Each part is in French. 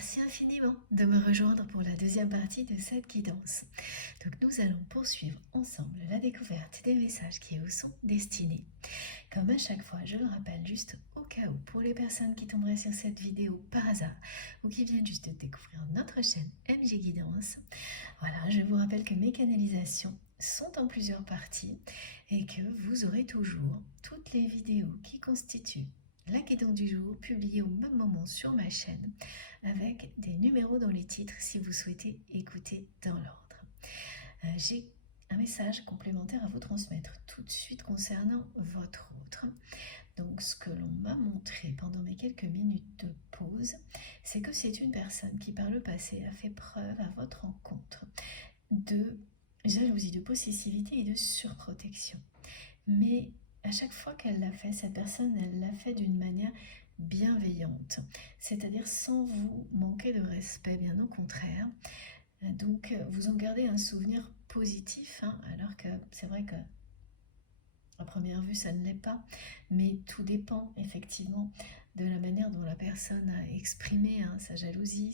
Merci infiniment de me rejoindre pour la deuxième partie de cette guidance. Donc nous allons poursuivre ensemble la découverte des messages qui vous sont destinés. Comme à chaque fois, je le rappelle juste au cas où, pour les personnes qui tomberaient sur cette vidéo par hasard ou qui viennent juste de découvrir notre chaîne MG Guidance, voilà, je vous rappelle que mes canalisations sont en plusieurs parties et que vous aurez toujours toutes les vidéos qui constituent la guidance du jour publiée au même moment sur ma chaîne avec des numéros dans les titres si vous souhaitez écouter dans l'ordre. J'ai un message complémentaire à vous transmettre tout de suite concernant votre autre. Donc ce que l'on m'a montré pendant mes quelques minutes de pause, c'est que c'est une personne qui par le passé a fait preuve à votre rencontre de jalousie, de possessivité et de surprotection. Mais à chaque fois qu'elle l'a fait, cette personne, elle l'a fait d'une manière bienveillante, c'est-à-dire sans vous manquer de respect, bien au contraire. Donc vous en gardez un souvenir positif, alors que c'est vrai que à première vue ça ne l'est pas, mais tout dépend effectivement de la manière dont la personne a exprimé sa jalousie,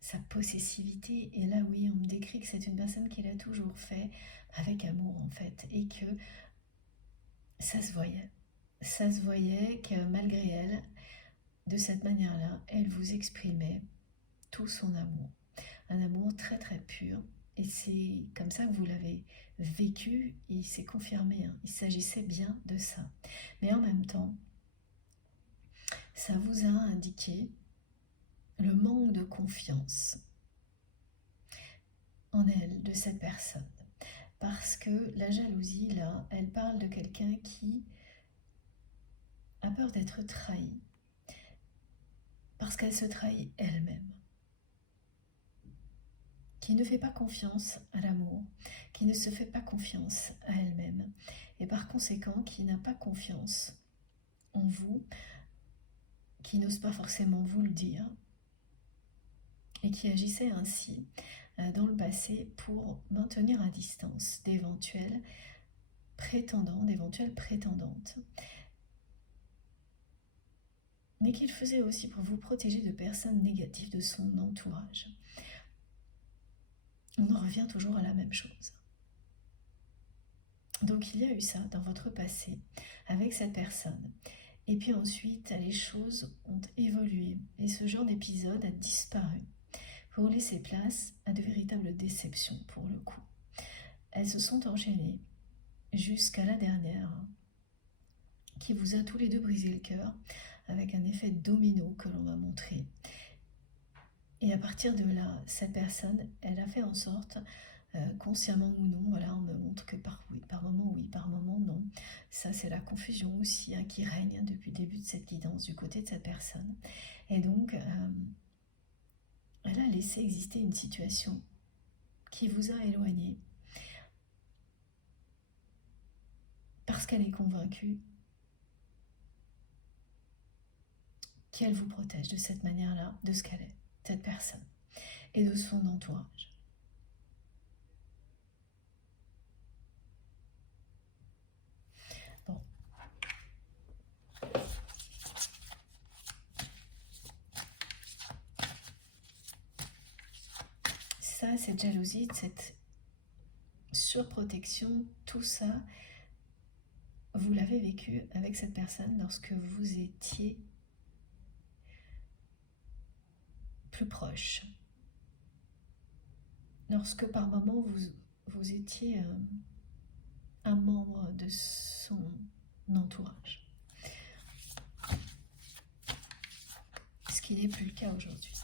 sa possessivité. Et là oui, on me décrit que c'est une personne qui l'a toujours fait avec amour en fait, et que ça se voyait que malgré elle, de cette manière-là, elle vous exprimait tout son amour. Un amour très très pur. Et c'est comme ça que vous l'avez vécu, il s'est confirmé. Il s'agissait bien de ça. Mais en même temps, ça vous a indiqué le manque de confiance en elle, de cette personne. Parce que la jalousie, là, elle parle de quelqu'un qui a peur d'être trahi. Parce qu'elle se trahit elle-même. Qui ne fait pas confiance à l'amour, qui ne se fait pas confiance à elle-même, et par conséquent qui n'a pas confiance en vous, qui n'ose pas forcément vous le dire, et qui agissait ainsi dans le passé pour maintenir à distance d'éventuels prétendants, d'éventuelles prétendantes, mais qu'il faisait aussi pour vous protéger de personnes négatives de son entourage. On en revient toujours à la même chose. Donc il y a eu ça dans votre passé avec cette personne. Et puis ensuite, les choses ont évolué et ce genre d'épisode a disparu pour laisser place à de véritables déceptions pour le coup. Elles se sont enchaînées jusqu'à la dernière qui vous a tous les deux brisé le cœur avec un effet domino que l'on va montrer. Et à partir de là, cette personne, elle a fait en sorte, consciemment ou non, voilà, on me montre que par moment oui, par moment non. Ça, c'est la confusion aussi qui règne depuis le début de cette guidance du côté de cette personne. Et donc, elle a laissé exister une situation qui vous a éloigné parce qu'elle est convaincue qu'elle vous protège de cette manière-là, de ce qu'elle est, cette personne, et de son entourage. Bon. Ça, cette jalousie, cette surprotection, tout ça, vous l'avez vécu avec cette personne lorsque vous étiez plus proche. Lorsque par moment vous étiez un membre de son entourage. Ce qui n'est plus le cas aujourd'hui.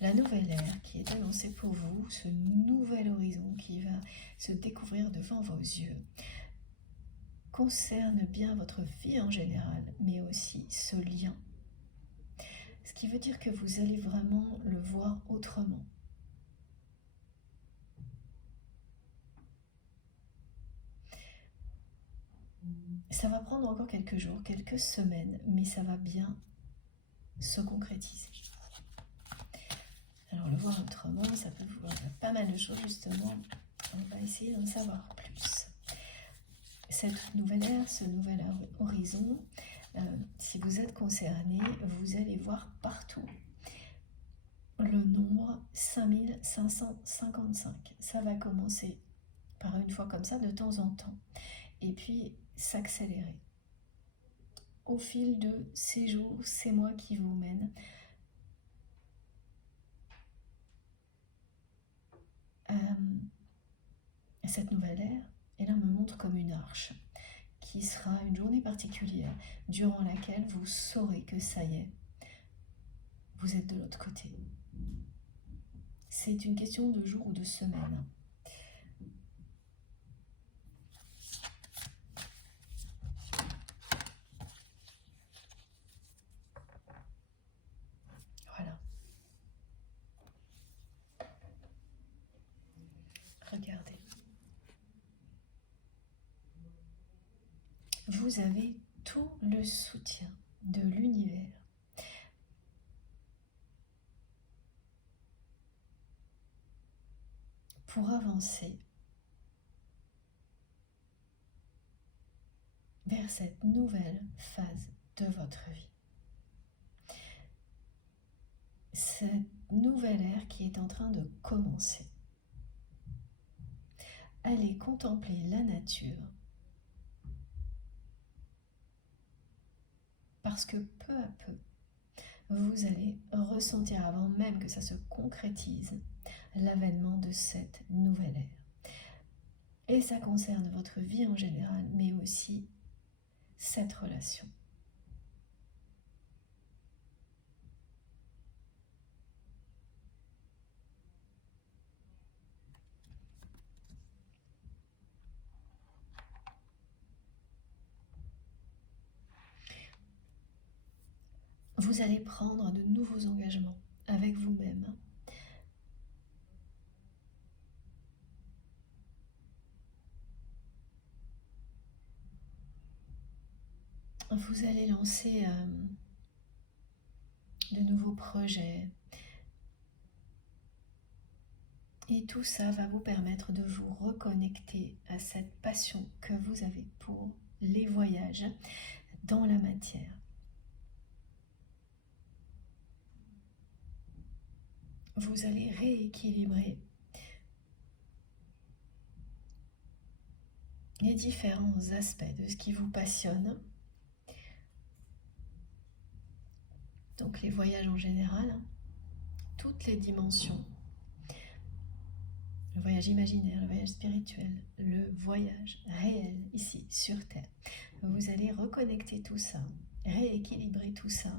La nouvelle ère qui est annoncée pour vous, ce nouvel horizon qui va se découvrir devant vos yeux, concerne bien votre vie en général, mais aussi ce lien. Ce qui veut dire que vous allez vraiment le voir autrement. Ça va prendre encore quelques jours, quelques semaines, mais ça va bien se concrétiser. Alors le voir autrement, ça peut vouloir dire pas mal de choses justement. On va essayer d'en savoir plus. Cette nouvelle ère, ce nouvel horizon Si vous êtes concerné, vous allez voir partout le nombre 5555. Ça va commencer par une fois comme ça de temps en temps et puis s'accélérer. Au fil de ces jours, ces mois qui vous mènent cette nouvelle ère, et là on me montre comme une arche qui sera une journée particulière durant laquelle vous saurez que ça y est, vous êtes de l'autre côté. C'est une question de jours ou de semaines. Voilà. Regardez. Vous avez tout le soutien de l'univers pour avancer vers cette nouvelle phase de votre vie. Cette nouvelle ère qui est en train de commencer. Allez contempler la nature parce que peu à peu, vous allez ressentir avant même que ça se concrétise l'avènement de cette nouvelle ère. Et ça concerne votre vie en général, mais aussi cette relation. Vous allez prendre de nouveaux engagements avec vous-même. Vous allez lancer de nouveaux projets. Et tout ça va vous permettre de vous reconnecter à cette passion que vous avez pour les voyages dans la matière. Vous allez rééquilibrer les différents aspects de ce qui vous passionne. Donc les voyages en général, toutes les dimensions. Le voyage imaginaire, le voyage spirituel, le voyage réel ici sur Terre. Vous allez reconnecter tout ça, rééquilibrer tout ça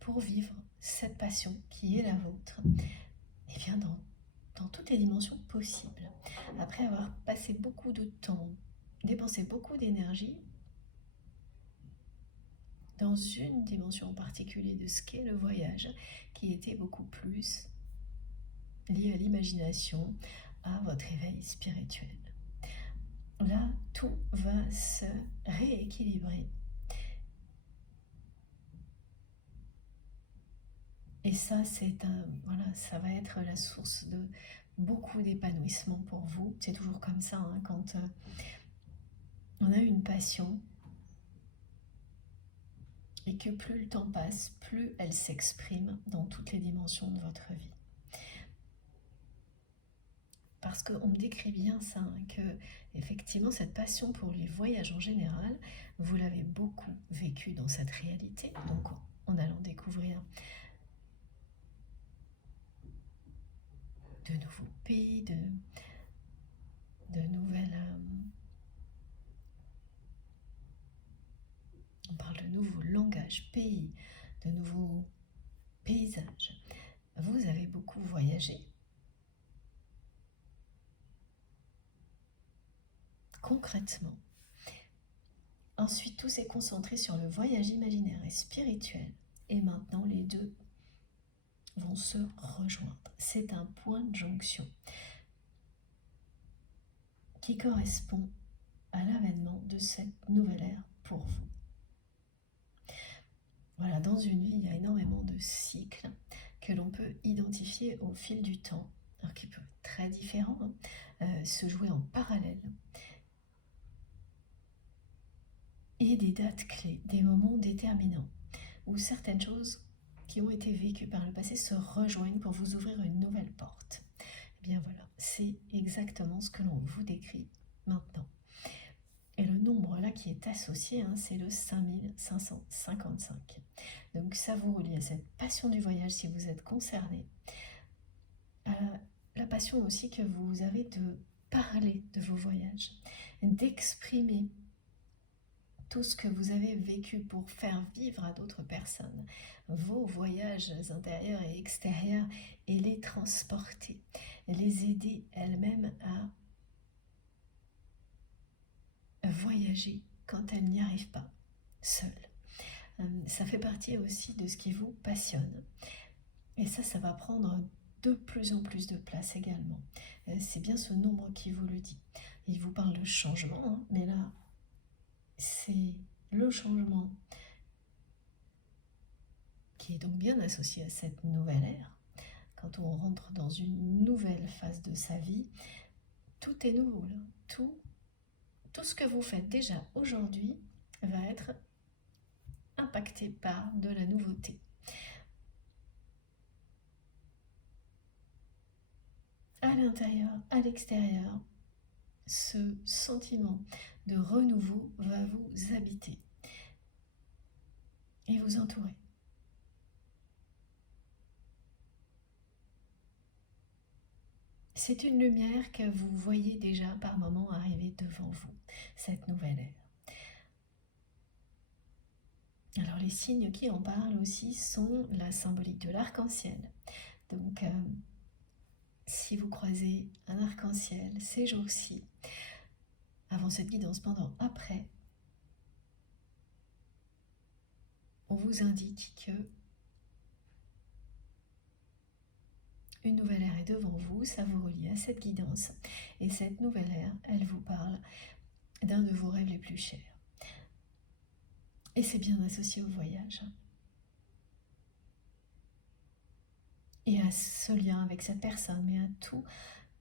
pour vivre cette passion qui est la vôtre, et bien dans toutes les dimensions possibles. Après avoir passé beaucoup de temps, dépensé beaucoup d'énergie dans une dimension en particulier de ce qu'est le voyage, qui était beaucoup plus lié à l'imagination, à votre éveil spirituel. Là, tout va se rééquilibrer. Et ça, ça va être la source de beaucoup d'épanouissement pour vous. C'est toujours comme ça, hein, quand on a une passion et que plus le temps passe, plus elle s'exprime dans toutes les dimensions de votre vie. Parce qu'on me décrit bien ça, hein, que effectivement cette passion pour les voyages en général, vous l'avez beaucoup vécu dans cette réalité. Donc en allant découvrir de nouveaux pays, de nouvelles... on parle de nouveaux langages, pays, de nouveaux paysages. Vous avez beaucoup voyagé. Concrètement. Ensuite, tout s'est concentré sur le voyage imaginaire et spirituel. Et maintenant, les deux vont se rejoindre. C'est un point de jonction qui correspond à l'avènement de cette nouvelle ère pour vous. Voilà, dans une vie, il y a énormément de cycles que l'on peut identifier au fil du temps, alors qui peuvent être très différents, se jouer en parallèle. et des dates clés, des moments déterminants, où certaines choses qui ont été vécues par le passé se rejoignent pour vous ouvrir une nouvelle porte. Eh bien voilà, c'est exactement ce que l'on vous décrit maintenant. Et le nombre là qui est associé, c'est le 5555. Donc ça vous relie à cette passion du voyage si vous êtes concerné, à la passion aussi que vous avez de parler de vos voyages, d'exprimer tout ce que vous avez vécu pour faire vivre à d'autres personnes vos voyages intérieurs et extérieurs et les transporter, les aider elles-mêmes à voyager quand elles n'y arrivent pas seules. Ça fait partie aussi de ce qui vous passionne. Et ça va prendre de plus en plus de place également. C'est bien ce nombre qui vous le dit. Il vous parle de changement, mais là, c'est le changement qui est donc bien associé à cette nouvelle ère. Quand on rentre dans une nouvelle phase de sa vie, tout est nouveau là. Tout ce que vous faites déjà aujourd'hui va être impacté par de la nouveauté. À l'intérieur, à l'extérieur, ce sentiment de renouveau va vous habiter et vous entourer. C'est une lumière que vous voyez déjà par moments arriver devant vous, cette nouvelle ère. Alors les signes qui en parlent aussi sont la symbolique de l'arc-en-ciel. Donc si vous croisez un arc-en-ciel ces jours-ci, avant cette guidance, pendant, après, on vous indique que une nouvelle ère est devant vous, ça vous relie à cette guidance. Et cette nouvelle ère, elle vous parle d'un de vos rêves les plus chers. Et c'est bien associé au voyage. Et à ce lien avec cette personne, mais à tous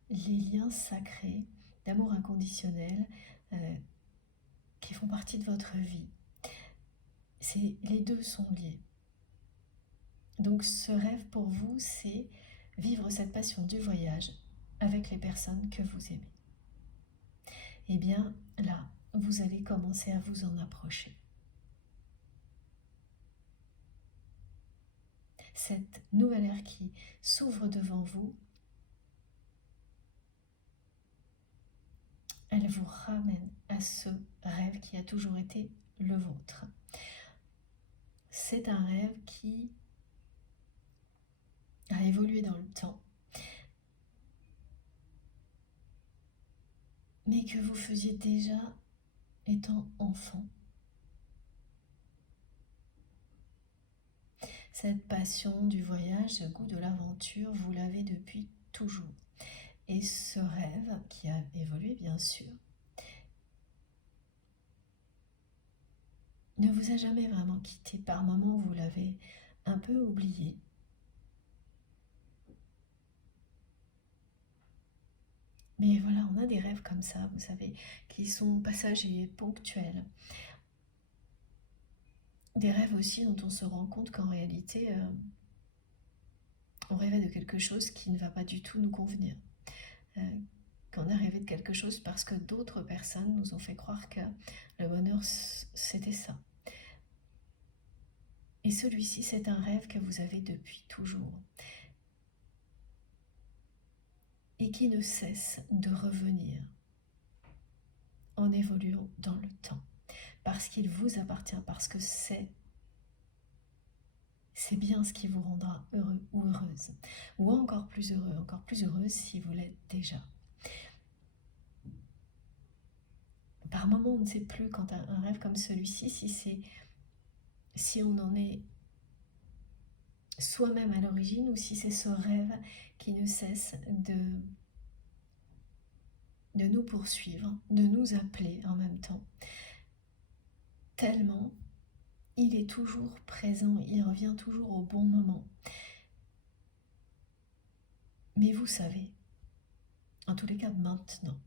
les liens sacrés d'amour inconditionnel qui font partie de votre vie. Les deux sont liés. Donc ce rêve pour vous, c'est vivre cette passion du voyage avec les personnes que vous aimez. Et bien là, vous allez commencer à vous en approcher. Cette nouvelle ère qui s'ouvre devant vous, elle vous ramène à ce rêve qui a toujours été le vôtre. C'est un rêve qui a évolué dans le temps, mais que vous faisiez déjà étant enfant. Cette passion du voyage, ce goût de l'aventure, vous l'avez depuis toujours. Et ce rêve, qui a évolué bien sûr, ne vous a jamais vraiment quitté. Par moments, vous l'avez un peu oublié. Mais voilà, on a des rêves comme ça, vous savez, qui sont passagers, ponctuels. Des rêves aussi dont on se rend compte qu'en réalité, on rêvait de quelque chose qui ne va pas du tout nous convenir. Qu'on a rêvé de quelque chose parce que d'autres personnes nous ont fait croire que le bonheur, c'était ça. Et celui-ci, c'est un rêve que vous avez depuis toujours. Et qui ne cesse de revenir en évoluant dans le temps. Parce qu'il vous appartient, parce que c'est bien ce qui vous rendra heureux ou heureuse. Ou encore plus heureux, encore plus heureuse si vous l'êtes déjà. Par moments, on ne sait plus quand un rêve comme celui-ci, si on en est soi-même à l'origine ou si c'est ce rêve qui ne cesse de nous poursuivre, de nous appeler en même temps. Tellement il est toujours présent, il revient toujours au bon moment. Mais vous savez, en tous les cas maintenant,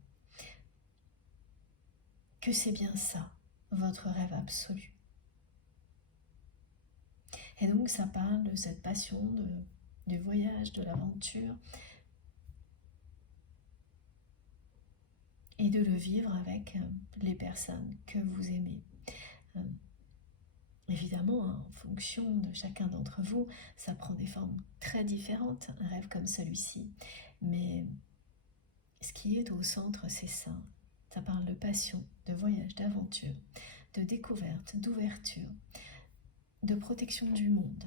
que c'est bien ça, votre rêve absolu. Et donc ça parle de cette passion, du voyage, de l'aventure, et de le vivre avec les personnes que vous aimez. Évidemment, en fonction de chacun d'entre vous, ça prend des formes très différentes, un rêve comme celui-ci. Mais ce qui est au centre, c'est ça. Ça parle de passion, de voyage, d'aventure, de découverte, d'ouverture, de protection du monde,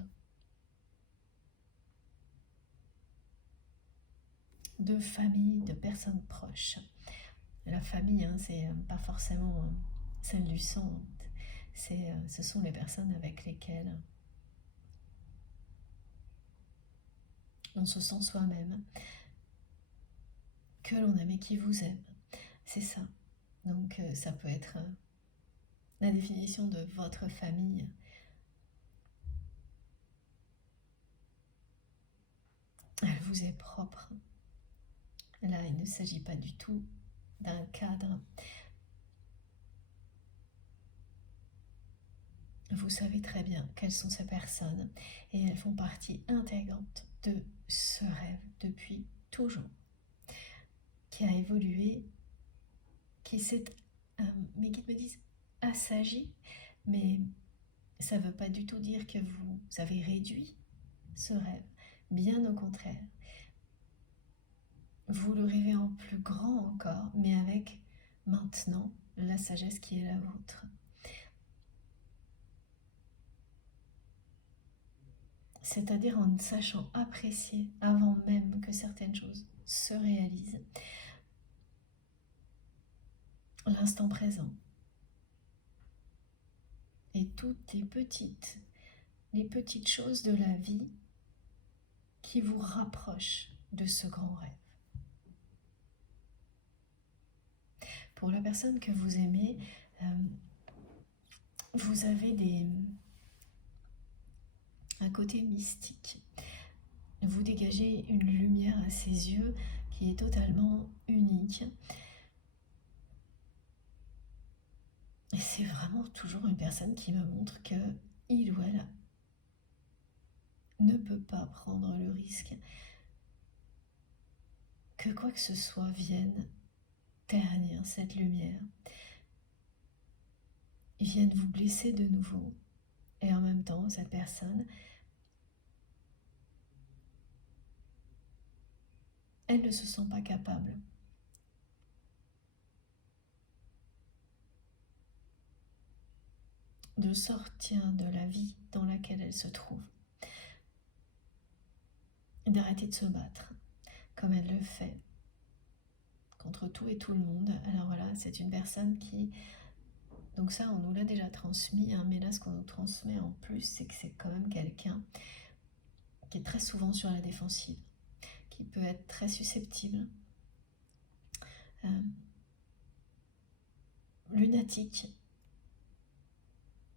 de famille, de personnes proches. La famille, c'est pas forcément celle du sang, ce sont les personnes avec lesquelles on se sent soi-même, que l'on aime et qui vous aime. C'est ça. Donc ça peut être la définition de votre famille. Elle vous est propre. Là, il ne s'agit pas du tout d'un cadre. Vous savez très bien quelles sont ces personnes et elles font partie intégrante de ce rêve depuis toujours, qui a évolué, qui s'est, mes guides me disent, assagi, mais ça ne veut pas du tout dire que vous avez réduit ce rêve, bien au contraire. Vous le rêvez en plus grand encore, mais avec maintenant la sagesse qui est la vôtre. C'est-à-dire en sachant apprécier avant même que certaines choses se réalisent l'instant présent et toutes les petites choses de la vie qui vous rapprochent de ce grand rêve. Pour la personne que vous aimez, vous avez un côté mystique. Vous dégagez une lumière à ses yeux qui est totalement unique. Et c'est vraiment toujours une personne qui me montre que il ou elle ne peut pas prendre le risque que quoi que ce soit vienne ternir cette lumière, vienne vous blesser de nouveau. Et en même temps, cette personne, elle ne se sent pas capable de sortir de la vie dans laquelle elle se trouve, d'arrêter de se battre comme elle le fait contre tout et tout le monde. Alors voilà, c'est une personne qui... Donc ça, on nous l'a déjà transmis, hein, mais là, ce qu'on nous transmet en plus, c'est que c'est quand même quelqu'un qui est très souvent sur la défensive, qui peut être très susceptible, lunatique,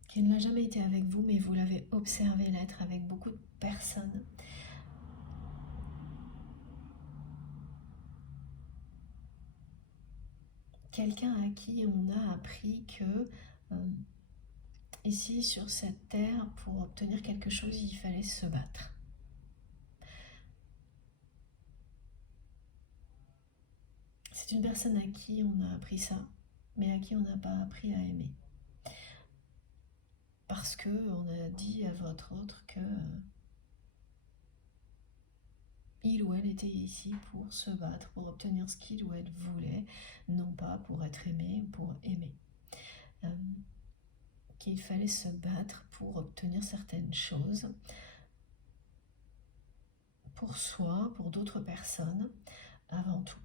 qui ne l'a jamais été avec vous, mais vous l'avez observé l'être avec beaucoup de personnes. Quelqu'un à qui on a appris que ici sur cette terre, pour obtenir quelque chose, il fallait se battre. C'est une personne à qui on a appris ça, mais à qui on n'a pas appris à aimer. Parce que on a dit à votre autre que il ou elle était ici pour se battre, pour obtenir ce qu'il ou elle voulait, non pas pour être aimé, pour aimer. Qu'il fallait se battre pour obtenir certaines choses, pour soi, pour d'autres personnes, avant tout.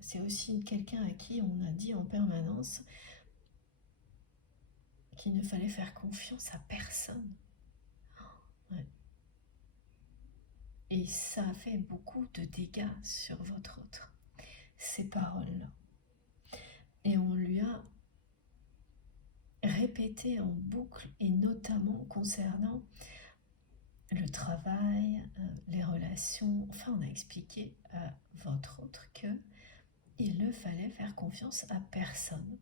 C'est aussi quelqu'un à qui on a dit en permanence qu'il ne fallait faire confiance à personne. Ouais. Et ça a fait beaucoup de dégâts sur votre autre, ces paroles-là. Et on lui a répété en boucle, et notamment concernant le travail, les relations. Enfin, on a expliqué à votre autre que il ne fallait faire confiance à personne.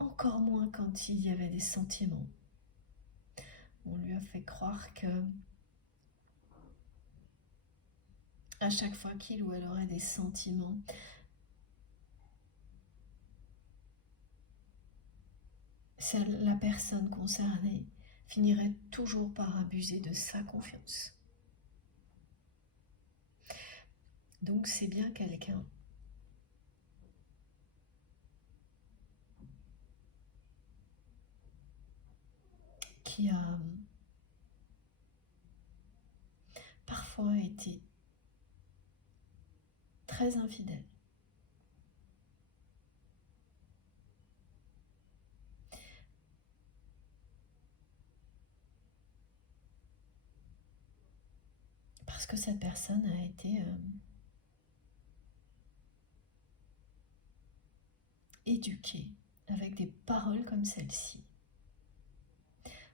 Encore moins quand il y avait des sentiments. On lui a fait croire que à chaque fois qu'il ou elle aurait des sentiments, la personne concernée finirait toujours par abuser de sa confiance. Donc c'est bien quelqu'un qui a parfois été très infidèle. Parce que cette personne a été éduquée avec des paroles comme celle-ci.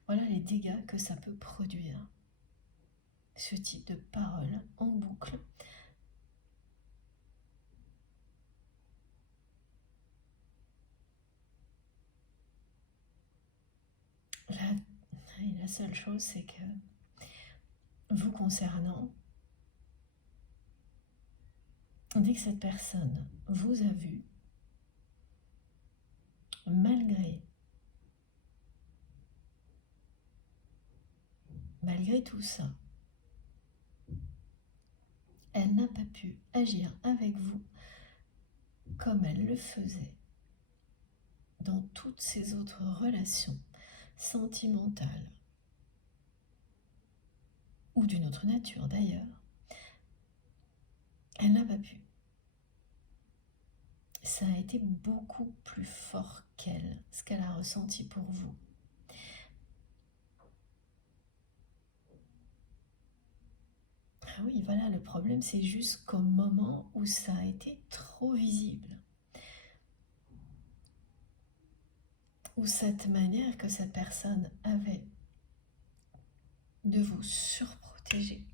Voilà les dégâts que ça peut produire. Ce type de paroles en boucle. La seule chose, c'est que vous concernant, dès que cette personne vous a vu, malgré tout ça, elle n'a pas pu agir avec vous comme elle le faisait dans toutes ses autres relations sentimentales ou d'une autre nature d'ailleurs. Elle n'a pas pu. Ça a été beaucoup plus fort qu'elle, ce qu'elle a ressenti pour vous. Ah oui, voilà, le problème, c'est juste qu'au moment où ça a été trop visible, où cette manière que cette personne avait de vous surprotéger,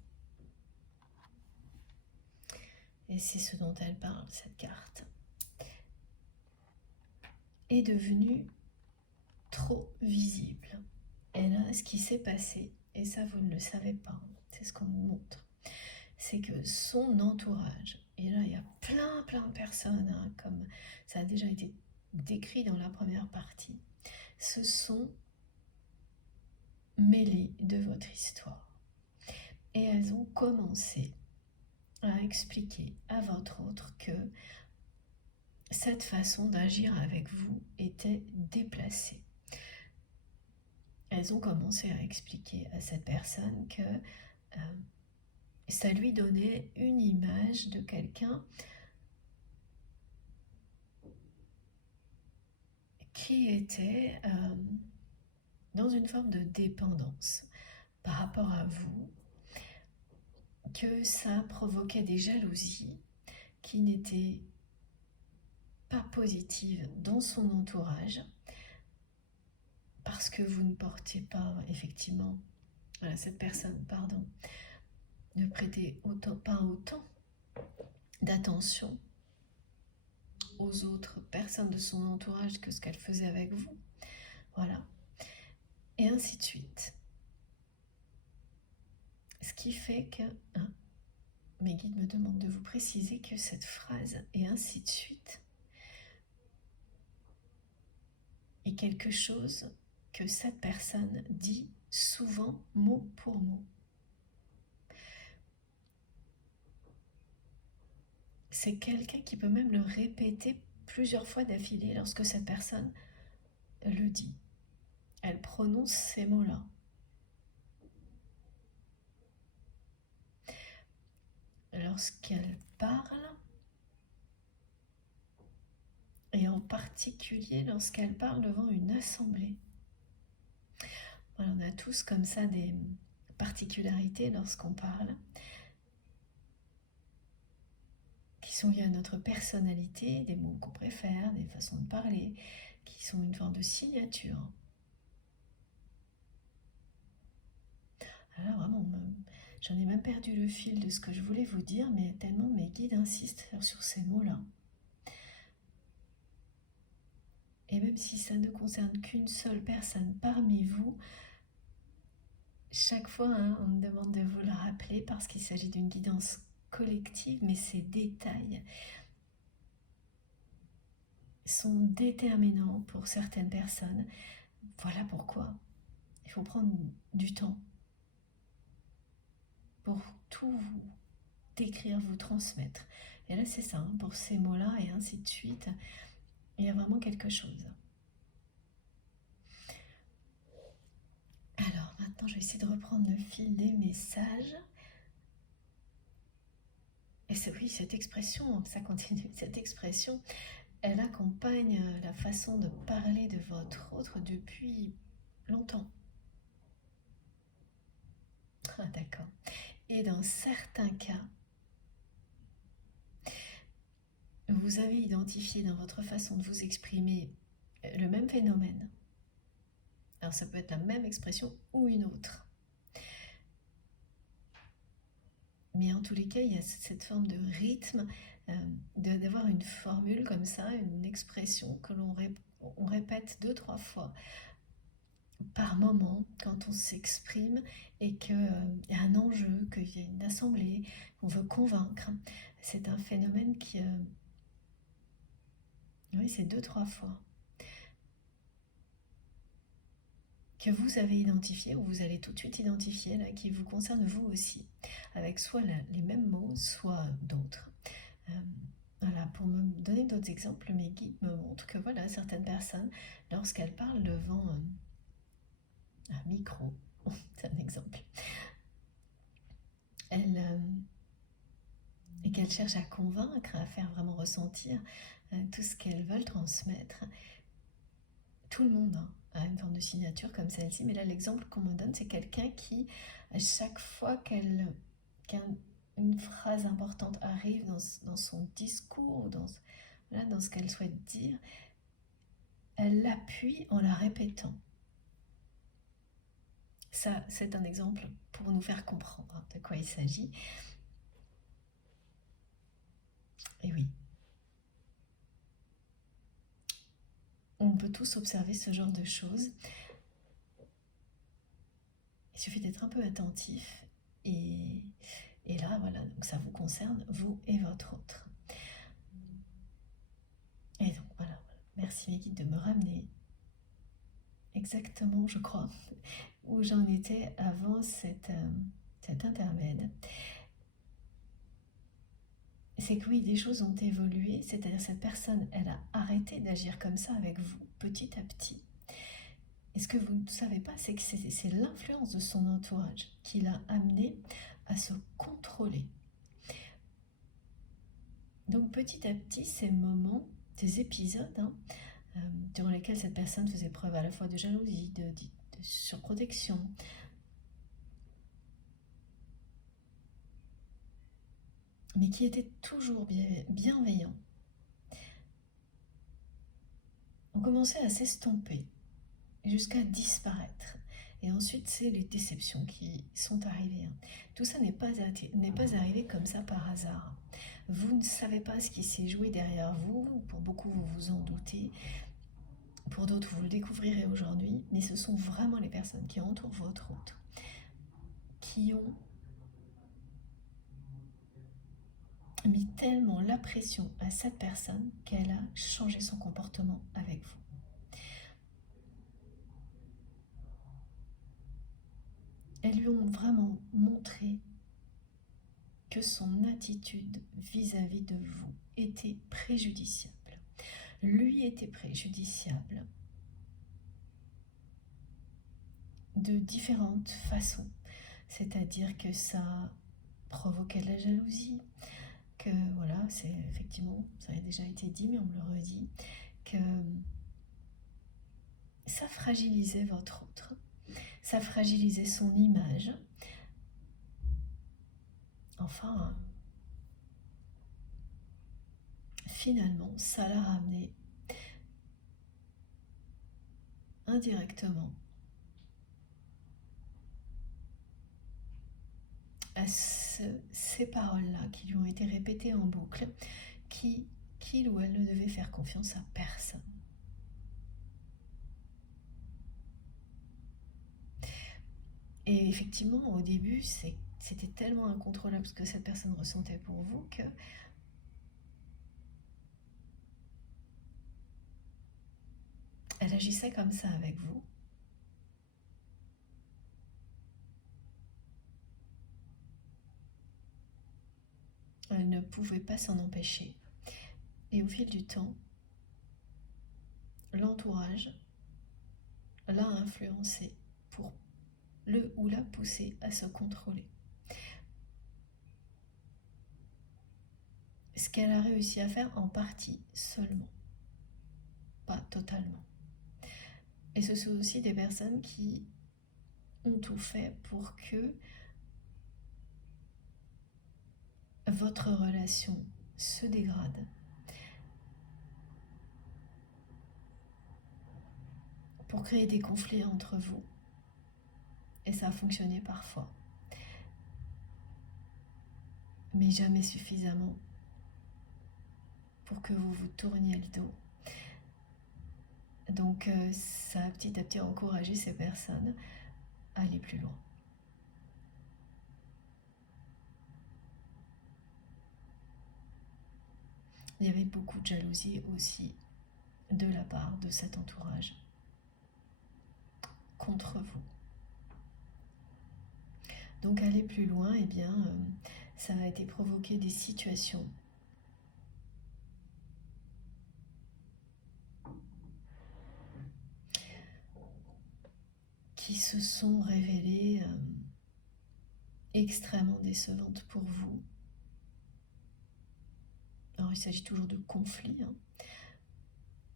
et c'est ce dont elle parle, cette carte, est devenue trop visible. Et là, ce qui s'est passé, et ça vous ne le savez pas, c'est ce qu'on vous montre, c'est que son entourage, et là il y a plein de personnes, hein, comme ça a déjà été décrit dans la première partie, se sont mêlées de votre histoire. Et elles ont commencé à expliquer à votre autre que cette façon d'agir avec vous était déplacée. Elles ont commencé à expliquer à cette personne que ça lui donnait une image de quelqu'un qui était dans une forme de dépendance par rapport à vous, que ça provoquait des jalousies qui n'étaient pas positives dans son entourage, parce que vous ne portiez pas effectivement, voilà, cette personne, pardon, ne prêtait pas autant d'attention aux autres personnes de son entourage que ce qu'elle faisait avec vous. Voilà. Et ainsi de suite. Ce qui fait que, hein, mes guides me demandent de vous préciser que cette phrase « et ainsi de suite » est quelque chose que cette personne dit souvent mot pour mot. C'est quelqu'un qui peut même le répéter plusieurs fois d'affilée lorsque cette personne le dit. Elle prononce ces mots-là. Lorsqu'elle parle, et en particulier lorsqu'elle parle devant une assemblée. Voilà, on a tous comme ça des particularités lorsqu'on parle, qui sont liées à notre personnalité, des mots qu'on préfère, des façons de parler, qui sont une forme de signature. Alors vraiment, j'en ai même perdu le fil de ce que je voulais vous dire, mais tellement mes guides insistent sur ces mots-là. Et même si ça ne concerne qu'une seule personne parmi vous, chaque fois, hein, on me demande de vous le rappeler parce qu'il s'agit d'une guidance collective, mais ces détails sont déterminants pour certaines personnes. Voilà pourquoi il faut prendre du temps pour tout vous décrire, vous transmettre. Et là, c'est ça, hein, pour ces mots-là et ainsi de suite, il y a vraiment quelque chose. Alors maintenant, je vais essayer de reprendre le fil des messages. Et c'est oui, cette expression, ça continue, cette expression, elle accompagne la façon de parler de votre autre depuis longtemps. Ah, d'accord. Et dans certains cas, vous avez identifié dans votre façon de vous exprimer le même phénomène. Alors ça peut être la même expression ou une autre. Mais en tous les cas, il y a cette forme de rythme, d'avoir une formule comme ça, une expression que l'on répète 2-3 fois par moment quand on s'exprime et qu'il y a un enjeu, qu'il y a une assemblée, qu'on veut convaincre. C'est un phénomène qui... oui, c'est 2-3 fois. Que vous avez identifié, ou vous allez tout de suite identifier, là, qui vous concerne vous aussi, avec soit les mêmes mots, soit d'autres. Voilà, pour me donner d'autres exemples, mes guides me montrent que voilà, certaines personnes, lorsqu'elles parlent devant un micro, c'est un exemple, et qu'elles cherchent à convaincre, à faire vraiment ressentir tout ce qu'elles veulent transmettre, tout le monde a une forme de signature comme celle-ci, mais là l'exemple qu'on me donne, c'est quelqu'un qui, à chaque fois qu'une phrase importante arrive dans son discours, dans ce qu'elle souhaite dire, elle l'appuie en la répétant. Ça, c'est un exemple pour nous faire comprendre de quoi il s'agit. Et oui, on peut tous observer ce genre de choses. Il suffit d'être un peu attentif et là, voilà, donc ça vous concerne, vous et votre autre. Et donc voilà, merci mes guides de me ramener exactement, je crois, où j'en étais avant cet intermède. C'est que oui, des choses ont évolué, c'est-à-dire cette personne, elle a arrêté d'agir comme ça avec vous petit à petit. Et ce que vous ne savez pas, c'est que c'est l'influence de son entourage qui l'a amené à se contrôler. Donc petit à petit, ces moments, ces épisodes, durant lesquels cette personne faisait preuve à la fois de jalousie, de surprotection, mais qui était toujours bienveillant, ont commencé à s'estomper jusqu'à disparaître. Et ensuite, c'est les déceptions qui sont arrivées. Tout ça n'est pas arrivé comme ça par hasard. Vous ne savez pas ce qui s'est joué derrière vous. Pour beaucoup, vous vous en doutez. Pour d'autres, vous le découvrirez aujourd'hui. Mais ce sont vraiment les personnes qui entourent votre autre qui ont mis tellement la pression à cette personne qu'elle a changé son comportement avec vous. Elles lui ont vraiment montré que son attitude vis-à-vis de vous était préjudiciable. Lui était préjudiciable de différentes façons. C'est-à-dire que ça provoquait de la jalousie, que voilà, c'est effectivement, ça a déjà été dit, mais on me le redit, que ça fragilisait votre autre, ça fragilisait son image. Enfin, finalement, ça l'a ramené indirectement à ces paroles-là qui lui ont été répétées en boucle, qu'il ou elle ne devait faire confiance à personne. Et effectivement, au début, c'était tellement incontrôlable ce que cette personne ressentait pour vous que elle agissait comme ça avec vous. Elle ne pouvait pas s'en empêcher. Et au fil du temps, l'entourage l'a influencé pour le ou la pousser à se contrôler. Ce qu'elle a réussi à faire en partie seulement, pas totalement. Et ce sont aussi des personnes qui ont tout fait pour que votre relation se dégrade, pour créer des conflits entre vous. Et ça a fonctionné parfois, mais jamais suffisamment pour que vous vous tourniez le dos. Donc ça a petit à petit encouragé ces personnes à aller plus loin. Il y avait beaucoup de jalousie aussi de la part de cet entourage contre vous. Donc aller plus loin, eh bien, ça a été provoquer des situations qui se sont révélées extrêmement décevantes pour vous. Alors il s'agit toujours de conflits.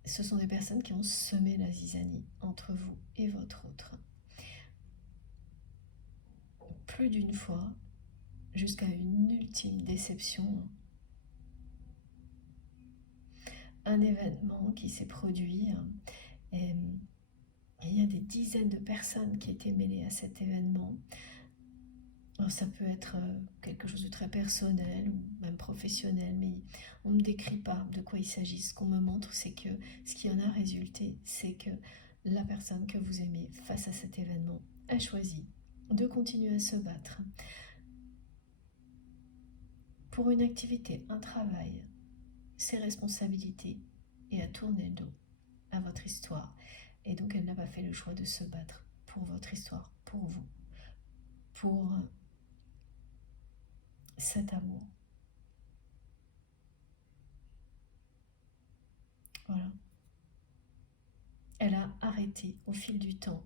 Ce sont des personnes qui ont semé la zizanie entre vous et votre autre. Plus d'une fois, jusqu'à une ultime déception. Un événement qui s'est produit et il y a des dizaines de personnes qui étaient mêlées à cet événement. Alors ça peut être quelque chose de très personnel ou même professionnel, mais on ne me décrit pas de quoi il s'agit. Ce qu'on me montre, c'est que ce qui en a résulté, c'est que la personne que vous aimez face à cet événement a choisi de continuer à se battre pour une activité, un travail, ses responsabilités, et à tourner le dos à votre histoire. Et donc elle n'a pas fait le choix de se battre pour votre histoire, pour vous, pour cet amour. Voilà. Elle a arrêté au fil du temps,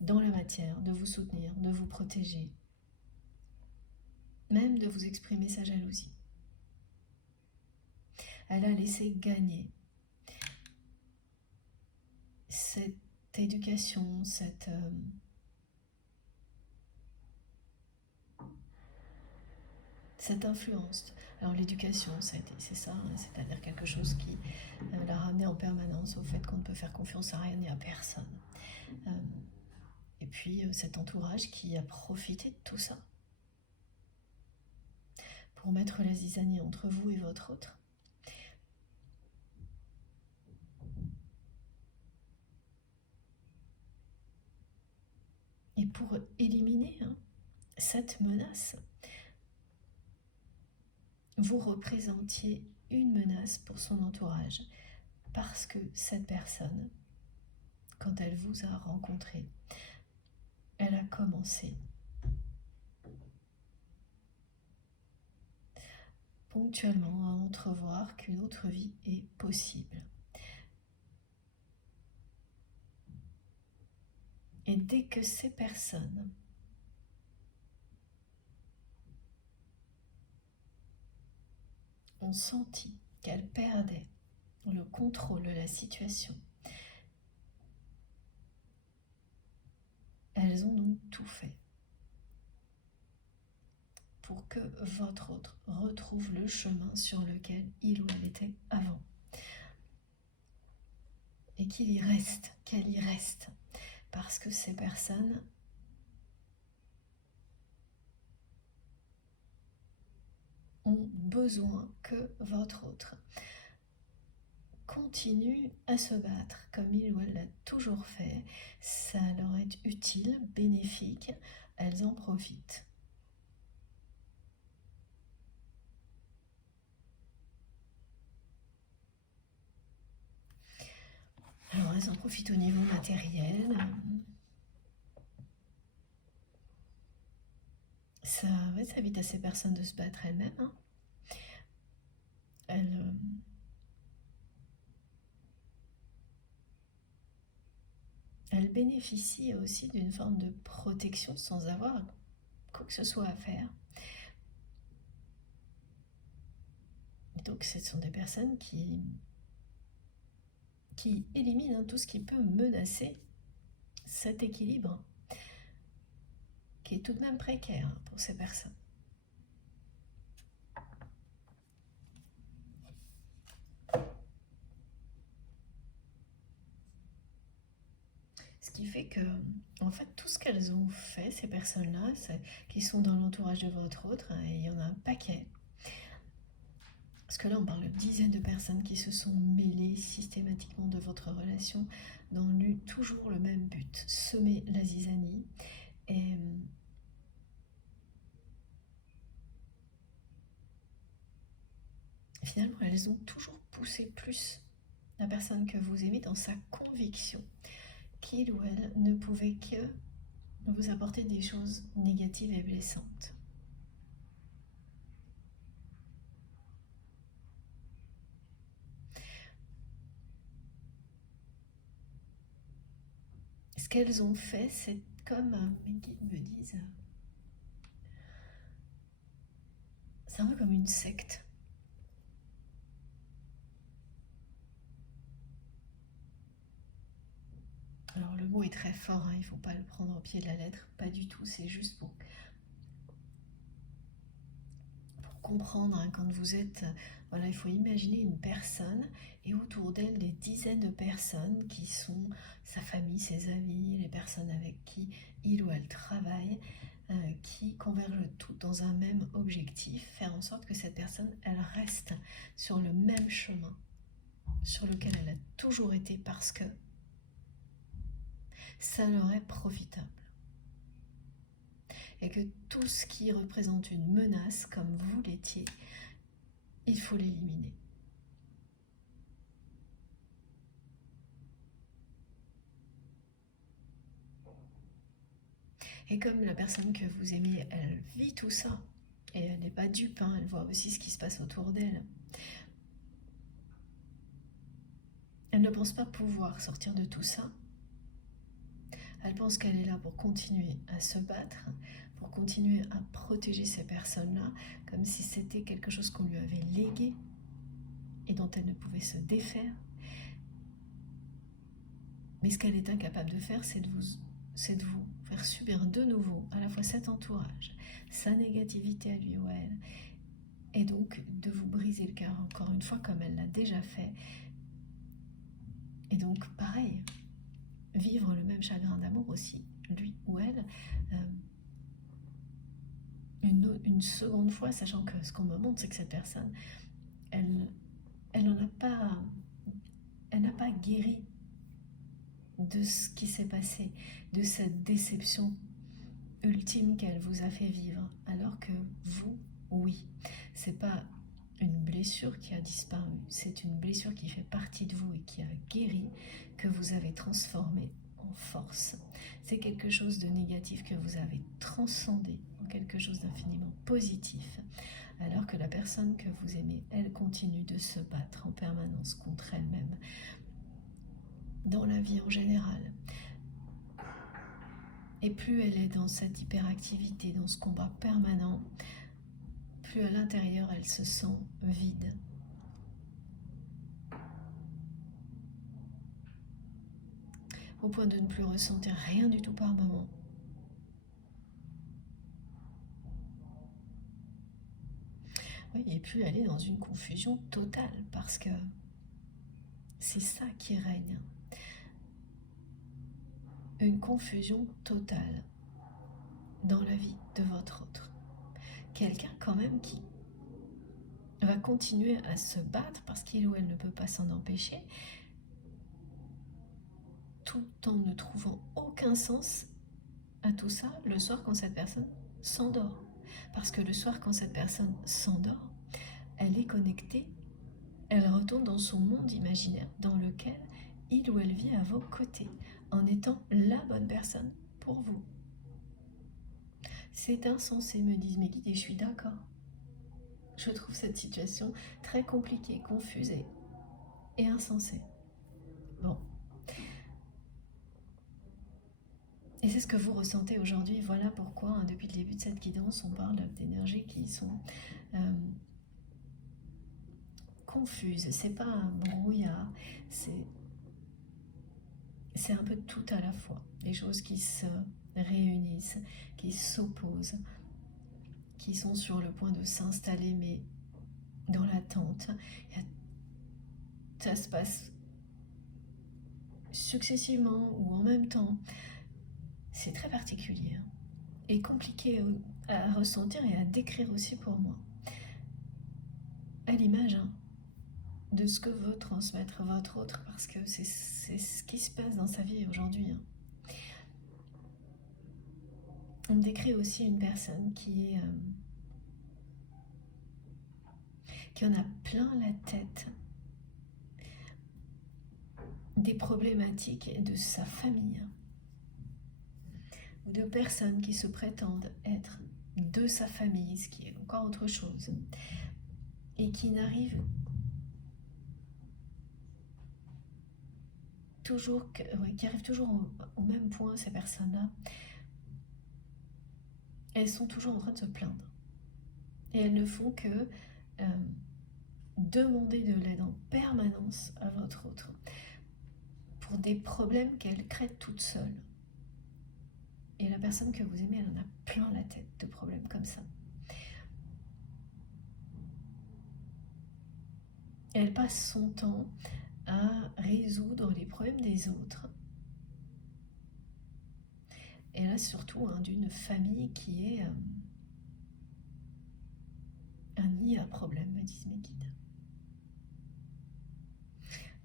dans la matière, de vous soutenir, de vous protéger, même de vous exprimer sa jalousie. Elle a laissé gagner cette éducation, cette influence. Alors l'éducation, c'est ça, c'est-à-dire quelque chose qui l'a ramené en permanence au fait qu'on ne peut faire confiance à rien ni à personne. Et puis cet entourage qui a profité de tout ça pour mettre la zizanie entre vous et votre autre. Et pour éliminer cette menace, vous représentiez une menace pour son entourage parce que cette personne, quand elle vous a rencontré, elle a commencé ponctuellement à entrevoir qu'une autre vie est possible. Et dès que ces personnes ont senti qu'elles perdaient le contrôle de la situation, elles ont donc tout fait pour que votre autre retrouve le chemin sur lequel il ou elle était avant. Et qu'il y reste, qu'elle y reste. Parce que ces personnes ont besoin que votre autre continue à se battre comme il ou elle l'a toujours fait. Ça leur est utile, bénéfique, elles en profitent. Alors elles en profitent au niveau matériel. Ça évite à ces personnes de se battre elles-mêmes. Hein. Elles bénéficient aussi d'une forme de protection sans avoir quoi que ce soit à faire. Et donc ce sont des personnes qui éliminent tout ce qui peut menacer cet équilibre qui est tout de même précaire pour ces personnes. Ce qui fait que, en fait, tout ce qu'elles ont fait, ces personnes-là, qui sont dans l'entourage de votre autre, et il y en a un paquet. Parce que là, on parle de dizaines de personnes qui se sont mêlées systématiquement de votre relation dans toujours le même but, semer la zizanie. Et finalement, elles ont toujours poussé plus la personne que vous aimez dans sa conviction qu'il ou elle ne pouvait que vous apporter des choses négatives et blessantes. Ce qu'elles ont fait, c'est comme mes guides me disent, c'est un peu comme une secte. Alors le mot est très fort, hein, il ne faut pas le prendre au pied de la lettre, pas du tout, c'est juste pour comprendre hein, quand vous êtes, voilà, il faut imaginer une personne et autour d'elle des dizaines de personnes qui sont sa famille, ses amis, les personnes avec qui il ou elle travaille, qui convergent toutes dans un même objectif, faire en sorte que cette personne, elle reste sur le même chemin sur lequel elle a toujours été parce que ça leur est profitable. Et que tout ce qui représente une menace, comme vous l'étiez, il faut l'éliminer. Et comme la personne que vous aimez, elle vit tout ça, et elle n'est pas dupe, hein, elle voit aussi ce qui se passe autour d'elle. Elle ne pense pas pouvoir sortir de tout ça. Elle pense qu'elle est là pour continuer à se battre, pour continuer à protéger ces personnes-là, comme si c'était quelque chose qu'on lui avait légué et dont elle ne pouvait se défaire. Mais ce qu'elle est incapable de faire, c'est de vous faire subir de nouveau à la fois cet entourage, sa négativité à lui ou à elle, et donc de vous briser le cœur encore une fois comme elle l'a déjà fait. Et donc pareil, vivre le même chagrin d'amour aussi, lui ou elle, une seconde fois, sachant que ce qu'on me montre, c'est que cette personne, elle n'a pas guéri de ce qui s'est passé, de cette déception ultime qu'elle vous a fait vivre, alors que vous, oui, c'est pas une blessure qui a disparu, c'est une blessure qui fait partie de vous et qui a guéri, que vous avez transformé en force. C'est quelque chose de négatif que vous avez transcendé en quelque chose d'infiniment positif, alors que la personne que vous aimez, elle continue de se battre en permanence contre elle-même, dans la vie en général. Et plus elle est dans cette hyperactivité, dans ce combat permanent, plus à l'intérieur elle se sent vide. Au point de ne plus ressentir rien du tout par moment. Oui, et puis elle est dans une confusion totale parce que c'est ça qui règne. Une confusion totale dans la vie de votre autre. Quelqu'un quand même qui va continuer à se battre parce qu'il ou elle ne peut pas s'en empêcher, tout en ne trouvant aucun sens à tout ça le soir quand cette personne s'endort. Parce que le soir quand cette personne s'endort, elle est connectée, elle retourne dans son monde imaginaire dans lequel il ou elle vit à vos côtés, en étant la bonne personne pour vous. C'est insensé, me disent mes guides, et je suis d'accord. Je trouve cette situation très compliquée, confuse et insensée. Bon. Et c'est ce que vous ressentez aujourd'hui. Voilà pourquoi, depuis le début de cette guidance, on parle d'énergies qui sont confuses. C'est pas un brouillard, c'est un peu tout à la fois. Des choses qui se réunissent, qui s'opposent, qui sont sur le point de s'installer, mais dans l'attente. Ça se passe successivement ou en même temps. C'est très particulier et compliqué à ressentir et à décrire aussi pour moi. À l'image de ce que veut transmettre votre autre, parce que c'est ce qui se passe dans sa vie aujourd'hui. On me décrit aussi une personne qui en a plein la tête des problématiques de sa famille, ou de personnes qui se prétendent être de sa famille, ce qui est encore autre chose, et qui arrivent toujours au même point. Ces personnes-là, elles sont toujours en train de se plaindre, et elles ne font que demander de l'aide en permanence à votre autre pour des problèmes qu'elles créent toutes seules. Et la personne que vous aimez, elle en a plein la tête de problèmes comme ça. Elle passe son temps à résoudre les problèmes des autres. Et là, surtout, d'une famille qui est un nid à problème, me disent mes guides.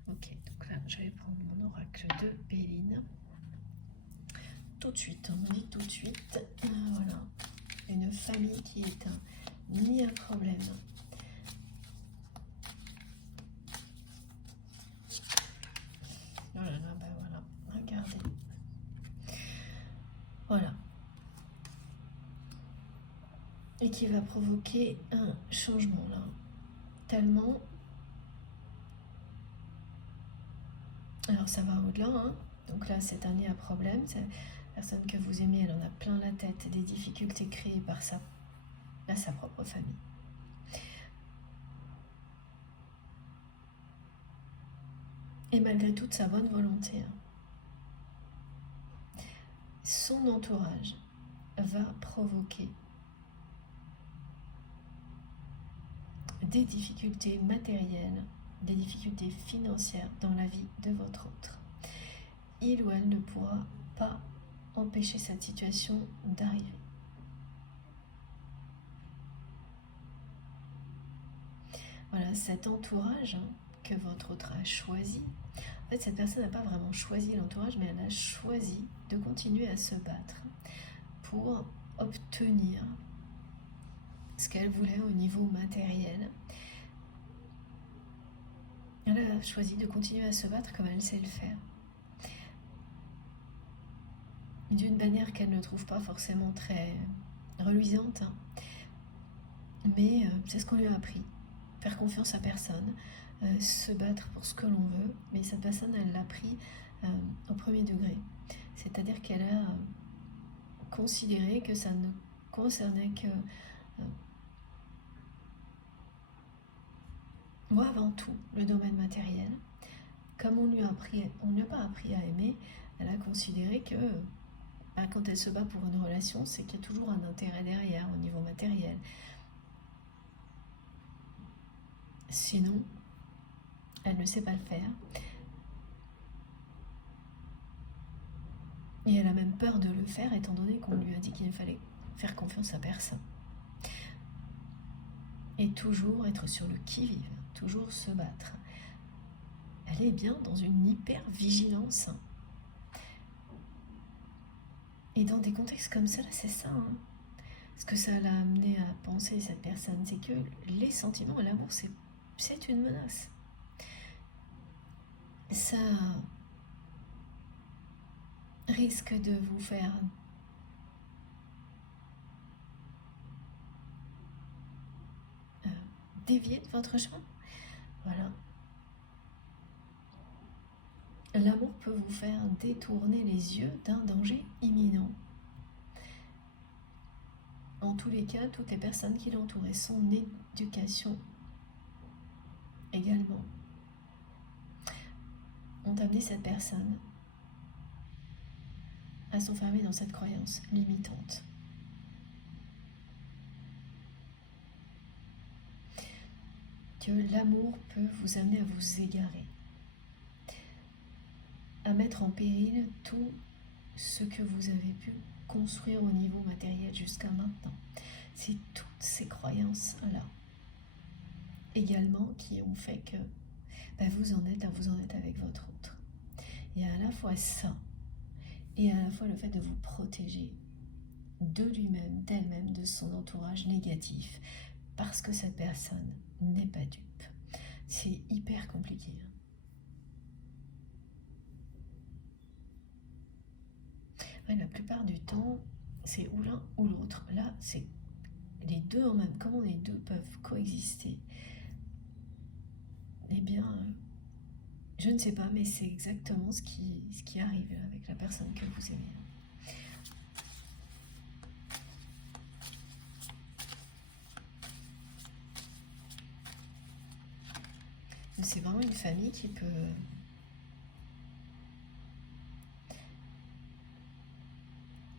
Ok, donc là, je vais prendre mon oracle de Béline. Tout de suite, on me dit tout de suite. Voilà, une famille qui est un nid à problème. Oh là là, ben voilà, regardez. Voilà. Et qui va provoquer un changement là. Tellement. Alors ça va au-delà, Donc là, c'est un nid à problème. C'est la personne que vous aimez, elle en a plein la tête des difficultés créées par sa propre famille. Et malgré toute sa bonne volonté, son entourage va provoquer des difficultés matérielles, des difficultés financières dans la vie de votre autre. Il ou elle ne pourra pas empêcher cette situation d'arriver. Voilà, cet entourage que votre autre a choisi. En fait, cette personne n'a pas vraiment choisi l'entourage, mais elle a choisi de continuer à se battre pour obtenir ce qu'elle voulait au niveau matériel. Elle a choisi de continuer à se battre comme elle sait le faire. D'une manière qu'elle ne trouve pas forcément très reluisante. Mais c'est ce qu'on lui a appris. Faire confiance à personne, se battre pour ce que l'on veut. Mais cette personne, elle l'a pris au premier degré. C'est-à-dire qu'elle a considéré que ça ne concernait que... ou avant tout, le domaine matériel. Comme on lui a pas appris à aimer, elle a considéré que quand elle se bat pour une relation, c'est qu'il y a toujours un intérêt derrière au niveau matériel. Sinon, elle ne sait pas le faire. Et elle a même peur de le faire, étant donné qu'on lui a dit qu'il ne fallait faire confiance à personne. et toujours être sur le qui-vive, toujours se battre. Elle est bien dans une hyper-vigilance. Et dans des contextes comme ça, c'est ça. Ce que ça l'a amené à penser, cette personne, c'est que les sentiments et l'amour, c'est une menace. Ça risque de vous faire dévier de votre chemin. Voilà. L'amour peut vous faire détourner les yeux d'un danger imminent. En tous les cas, toutes les personnes qui l'entouraient, son éducation également, ont amené cette personne à s'enfermer dans cette croyance limitante. Que l'amour peut vous amener à vous égarer, à mettre en péril tout ce que vous avez pu construire au niveau matériel jusqu'à maintenant. C'est toutes ces croyances-là également qui ont fait que vous en êtes là, vous en êtes avec votre autre. Il y a à la fois ça, et à la fois le fait de vous protéger de lui-même, d'elle-même, de son entourage négatif, parce que cette personne n'est pas dupe. C'est hyper compliqué. Ouais, la plupart du temps, c'est ou l'un ou l'autre. Là, c'est les deux en même. Comment les deux peuvent coexister? Eh bien, je ne sais pas, mais c'est exactement ce qui arrive avec la personne que vous aimez. C'est vraiment une famille qui peut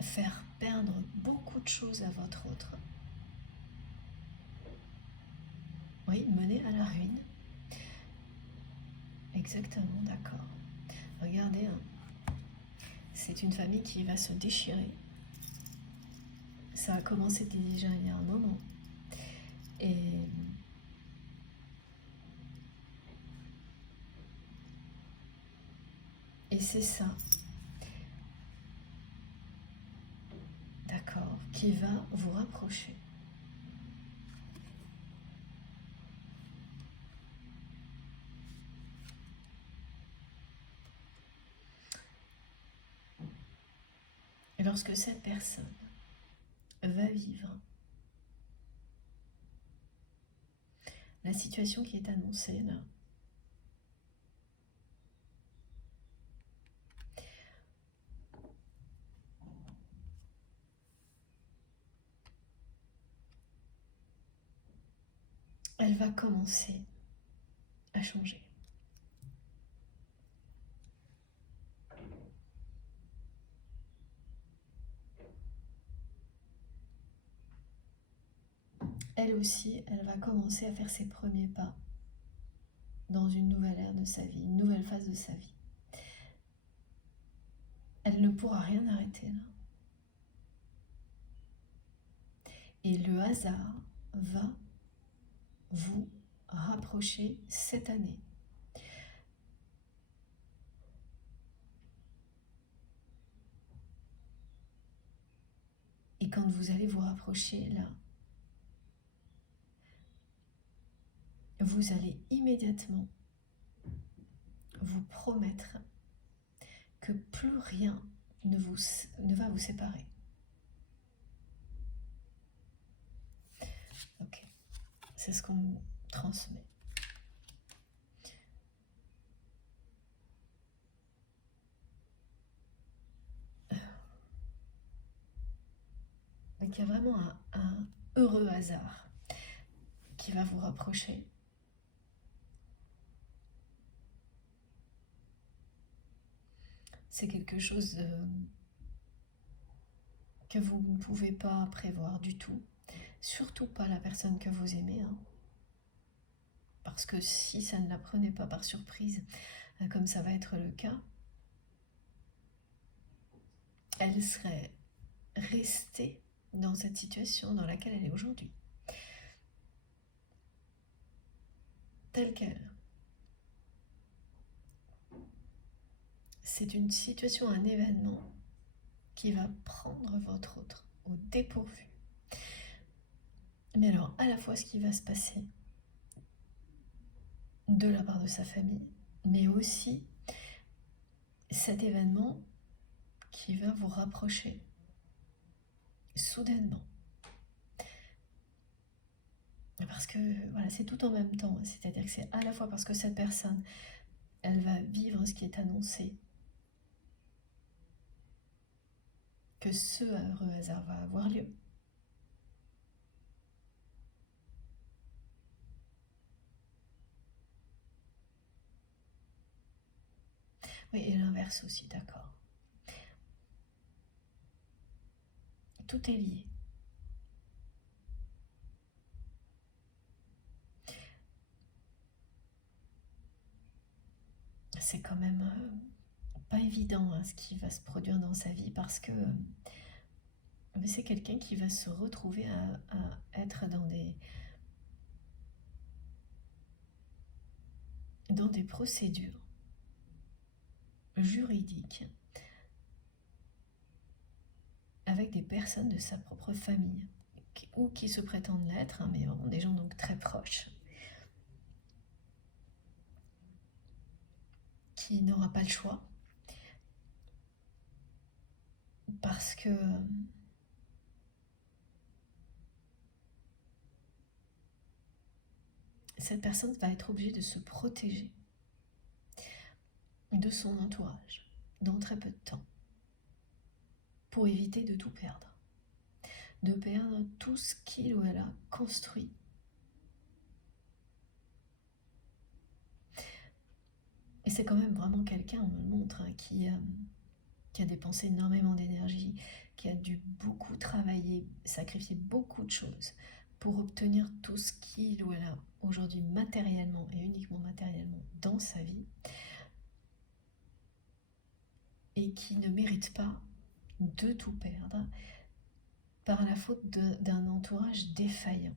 faire perdre beaucoup de choses à votre autre. Oui, mener à la ruine. Exactement, d'accord. Regardez, c'est une famille qui va se déchirer. Ça a commencé déjà il y a un moment. Et c'est ça, d'accord, qui va vous rapprocher. Et lorsque cette personne va vivre la situation qui est annoncée là, elle va commencer à changer. Elle aussi, elle va commencer à faire ses premiers pas dans une nouvelle ère de sa vie, une nouvelle phase de sa vie. Elle ne pourra rien arrêter là. Et le hasard va vous rapprocher cette année. Et quand vous allez vous rapprocher là, vous allez immédiatement vous promettre que plus rien ne va vous séparer. Ok, c'est ce qu'on transmet. Donc il y a vraiment un heureux hasard qui va vous rapprocher. C'est quelque chose que vous ne pouvez pas prévoir du tout. Surtout pas la personne que vous aimez. Parce que si ça ne la prenait pas par surprise, comme ça va être le cas, elle serait restée dans cette situation dans laquelle elle est aujourd'hui. telle qu'elle. C'est une situation, un événement qui va prendre votre autre au dépourvu. Mais alors, à la fois ce qui va se passer de la part de sa famille, mais aussi cet événement qui va vous rapprocher soudainement. Parce que voilà, c'est tout en même temps, c'est-à-dire que c'est à la fois parce que cette personne, elle va vivre ce qui est annoncé, que ce heureux hasard va avoir lieu. Oui, et l'inverse aussi, d'accord. Tout est lié. C'est quand même pas évident ce qui va se produire dans sa vie parce que c'est quelqu'un qui va se retrouver à être dans des procédures juridiques avec des personnes de sa propre famille ou qui se prétendent l'être, mais vraiment des gens donc très proches, qui n'aura pas le choix parce que cette personne va être obligée de se protéger de son entourage dans très peu de temps pour éviter de tout perdre, de perdre tout ce qu'il ou elle a construit. Et c'est quand même vraiment quelqu'un, on me le montre, qui a dépensé énormément d'énergie, qui a dû beaucoup travailler, sacrifier beaucoup de choses pour obtenir tout ce qu'il ou elle a aujourd'hui matériellement et uniquement matériellement dans sa vie, et qui ne mérite pas de tout perdre par la faute d'un entourage défaillant.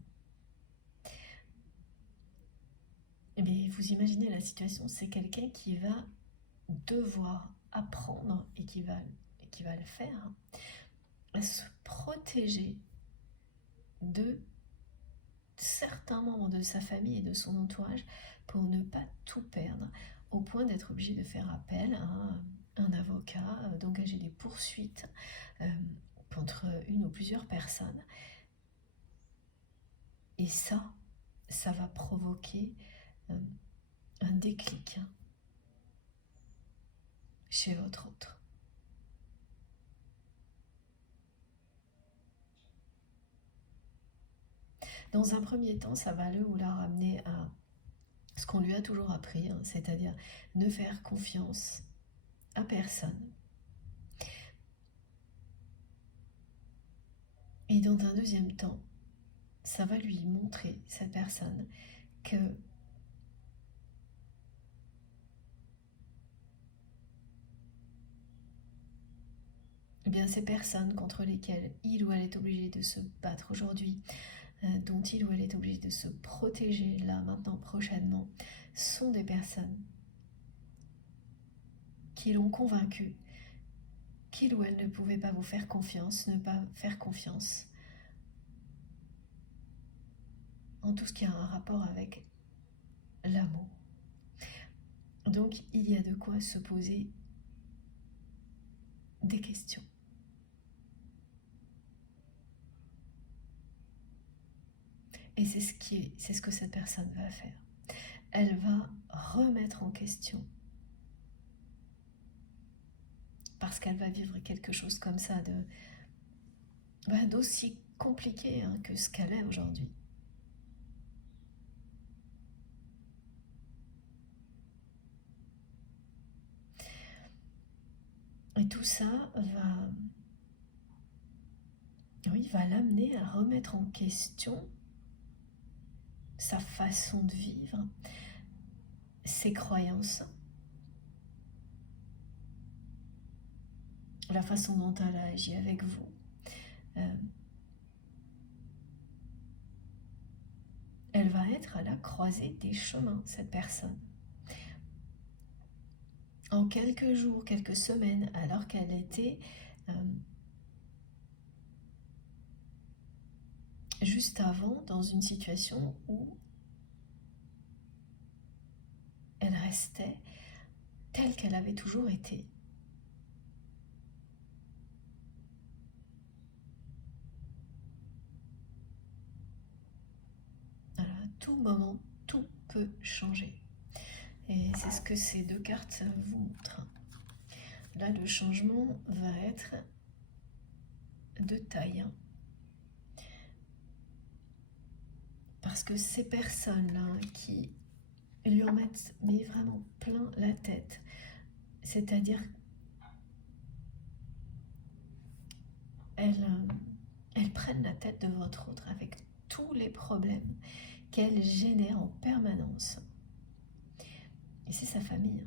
Mais vous imaginez la situation, c'est quelqu'un qui va devoir apprendre et qui va le faire, à se protéger de certains membres de sa famille et de son entourage pour ne pas tout perdre, au point d'être obligé de faire appel à un avocat, d'engager des poursuites contre une ou plusieurs personnes. Et ça va provoquer un déclic chez votre autre. Dans un premier temps, ça va le ou la ramener à ce qu'on lui a toujours appris, c'est-à-dire ne faire confiance à personne. Et dans un deuxième temps, ça va lui montrer, cette personne, que eh bien, ces personnes contre lesquelles il ou elle est obligé de se battre aujourd'hui, dont il ou elle est obligé de se protéger là, maintenant, prochainement, sont des personnes qui l'ont convaincu qu'il ou elle ne pouvait pas vous faire confiance, ne pas faire confiance en tout ce qui a un rapport avec l'amour. Donc il y a de quoi se poser des questions. Et c'est ce que cette personne va faire. Elle va remettre en question, parce qu'elle va vivre quelque chose comme ça d'aussi compliqué que ce qu'elle est aujourd'hui. Et tout ça va l'amener à remettre en question sa façon de vivre, ses croyances, la façon dont elle a agi avec vous. elle va être à la croisée des chemins, cette personne. En quelques jours, quelques semaines, alors qu'elle était juste avant dans une situation où elle restait telle qu'elle avait toujours été. Alors, à tout moment, tout peut changer. Et c'est ce que ces deux cartes vous montrent. Là, le changement va être de taille. Parce que ces personnes-là qui lui en mettent mais vraiment plein la tête, c'est-à-dire elles prennent la tête de votre autre avec tous les problèmes qu'elle génère en permanence. Et c'est sa famille.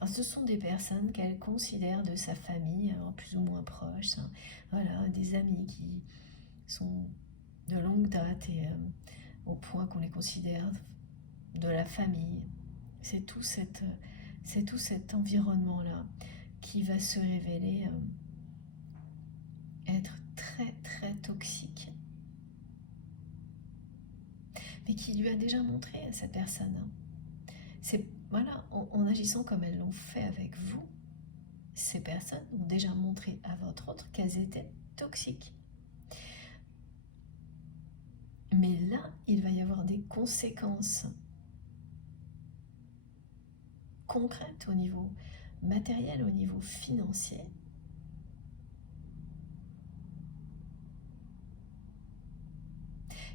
Alors, ce sont des personnes qu'elle considère de sa famille, alors plus ou moins proches. Voilà, des amis qui sont de longue date et au point qu'on les considère de la famille. C'est tout cet environnement-là qui va se révéler être très très toxique. Mais qui lui a déjà montré à cette personne. C'est, voilà, en agissant comme elles l'ont fait avec vous, ces personnes ont déjà montré à votre autre qu'elles étaient toxiques. Mais là, il va y avoir des conséquences concrètes au niveau matériel, au niveau financier,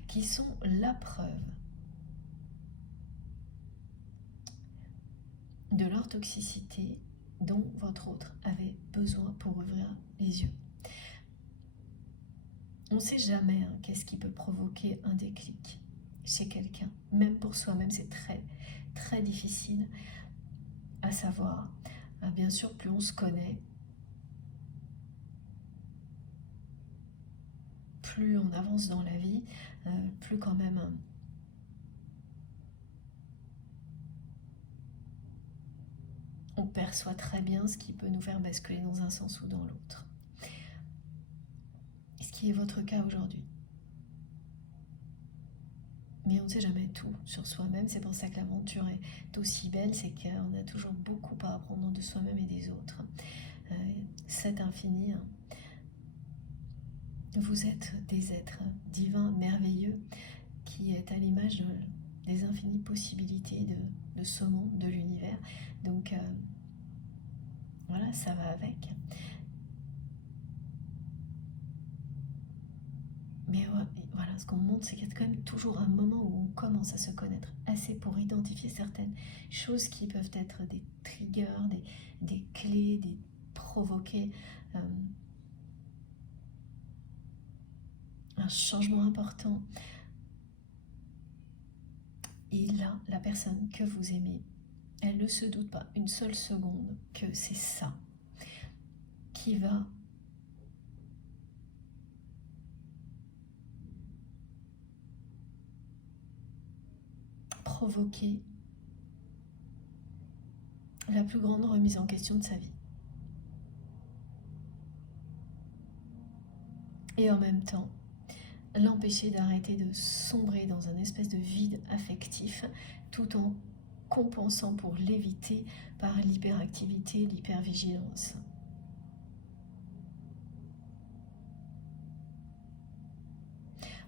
qui sont la preuve de leur toxicité dont votre autre avait besoin pour ouvrir les yeux. On ne sait jamais qu'est-ce qui peut provoquer un déclic chez quelqu'un. Même pour soi-même, c'est très, très difficile à savoir. Bien sûr, plus on se connaît, plus on avance dans la vie, plus quand même on perçoit très bien ce qui peut nous faire basculer dans un sens ou dans l'autre. Ce qui est votre cas aujourd'hui. Mais on ne sait jamais tout sur soi-même, c'est pour ça que l'aventure est aussi belle, c'est qu'on a toujours beaucoup à apprendre de soi-même et des autres. Cet infini, vous êtes des êtres divins, merveilleux, qui est à l'image des infinies possibilités de ce monde, de l'univers. Donc voilà, ça va avec. Mais voilà, ce qu'on montre, c'est qu'il y a quand même toujours un moment où on commence à se connaître assez pour identifier certaines choses qui peuvent être des triggers, des clés, des provoquer un changement important. Et là, la personne que vous aimez, elle ne se doute pas une seule seconde que c'est ça qui va provoquer la plus grande remise en question de sa vie. Et en même temps, l'empêcher d'arrêter de sombrer dans un espèce de vide affectif tout en compensant pour l'éviter par l'hyperactivité, l'hypervigilance.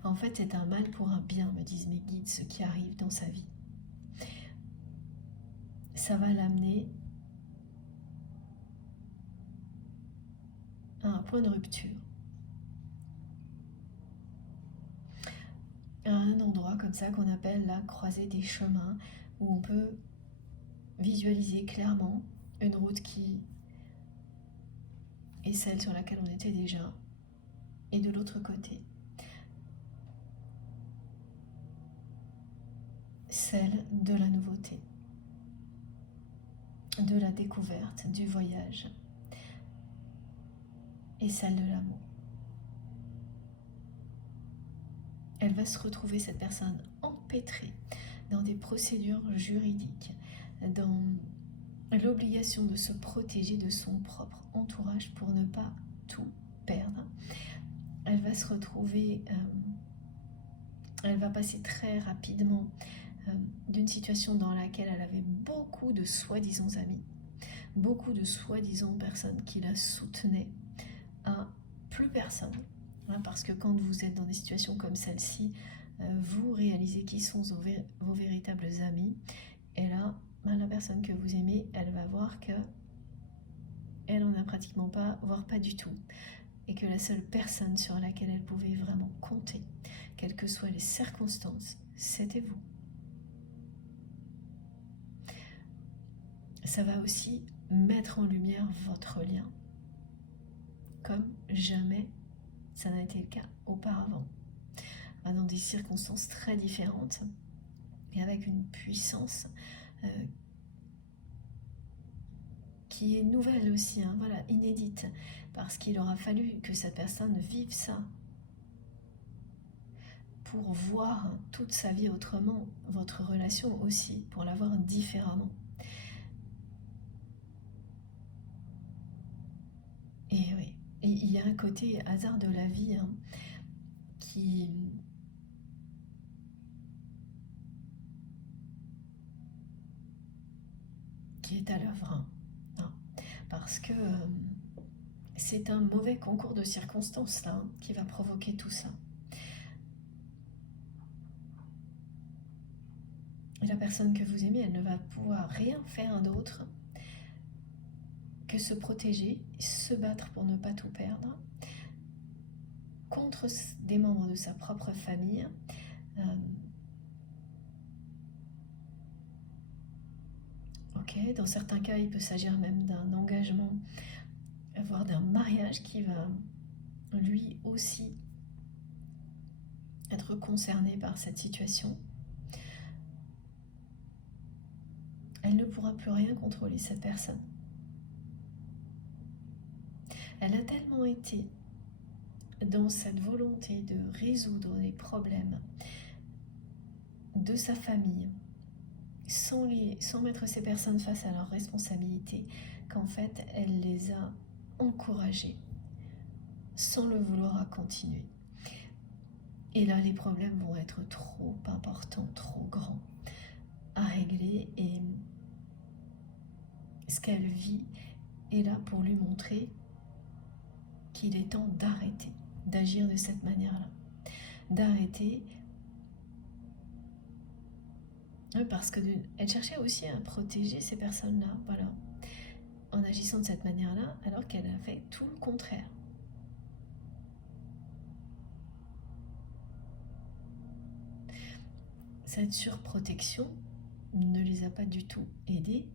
En fait, c'est un mal pour un bien, me disent mes guides, ce qui arrive dans sa vie. Ça va l'amener à un point de rupture. À un endroit comme ça qu'on appelle la croisée des chemins, où on peut visualiser clairement une route qui est celle sur laquelle on était déjà, et de l'autre côté, celle de la nouveauté, de la découverte, du voyage, et celle de l'amour. elle va se retrouver, cette personne, empêtrée dans des procédures juridiques, dans l'obligation de se protéger de son propre entourage pour ne pas tout perdre. Elle va se retrouver, elle va passer très rapidement d'une situation dans laquelle elle avait beaucoup de soi-disant amis, beaucoup de soi-disant personnes qui la soutenaient, à plus personne. Parce que quand vous êtes dans des situations comme celle-ci, vous réalisez qui sont vos véritables amis. Et là, la personne que vous aimez, elle va voir que elle en a pratiquement pas, voire pas du tout. Et que la seule personne sur laquelle elle pouvait vraiment compter, quelles que soient les circonstances, c'était vous. Ça va aussi mettre en lumière votre lien, comme jamais ça n'a été le cas auparavant, dans des circonstances très différentes et avec une puissance qui est nouvelle aussi, voilà, inédite, parce qu'il aura fallu que cette personne vive ça pour voir toute sa vie autrement, votre relation aussi, pour la voir différemment. Et oui, et il y a un côté hasard de la vie qui est à l'œuvre, parce que c'est un mauvais concours de circonstances là, qui va provoquer tout ça. Et la personne que vous aimez, elle ne va pouvoir rien faire d'autre que se protéger, se battre pour ne pas tout perdre, contre des membres de sa propre famille, dans certains cas, il peut s'agir même d'un engagement, voire d'un mariage qui va lui aussi être concerné par cette situation. Elle ne pourra plus rien contrôler, cette personne. Elle a tellement été dans cette volonté de résoudre les problèmes de sa famille, sans mettre ces personnes face à leurs responsabilités, qu'en fait, elle les a encouragées, sans le vouloir, à continuer. Et là, les problèmes vont être trop importants, trop grands à régler, et ce qu'elle vit est là pour lui montrer qu'il est temps d'arrêter d'agir de cette manière-là, d'arrêter, parce qu'elle cherchait aussi à protéger ces personnes-là, voilà, en agissant de cette manière-là, alors qu'elle a fait tout le contraire. Cette surprotection ne les a pas du tout aidés.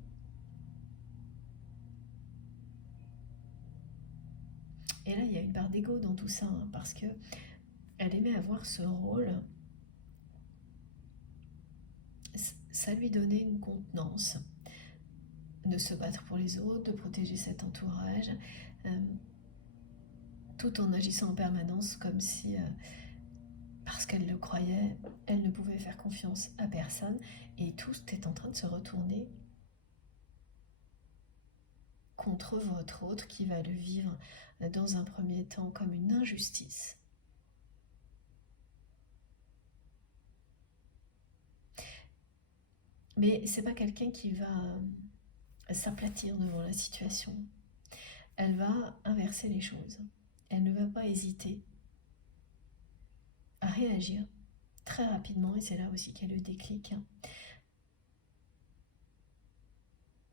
Et là, il y a une part d'ego dans tout ça, parce que elle aimait avoir ce rôle. Ça lui donnait une contenance de se battre pour les autres, de protéger cet entourage, tout en agissant en permanence comme si, parce qu'elle le croyait, elle ne pouvait faire confiance à personne, et tout est en train de se retourner contre votre autre, qui va le vivre dans un premier temps comme une injustice. Mais c'est pas quelqu'un qui va s'aplatir devant la situation. Elle va inverser les choses. Elle ne va pas hésiter à réagir très rapidement, et c'est là aussi qu'est le déclic,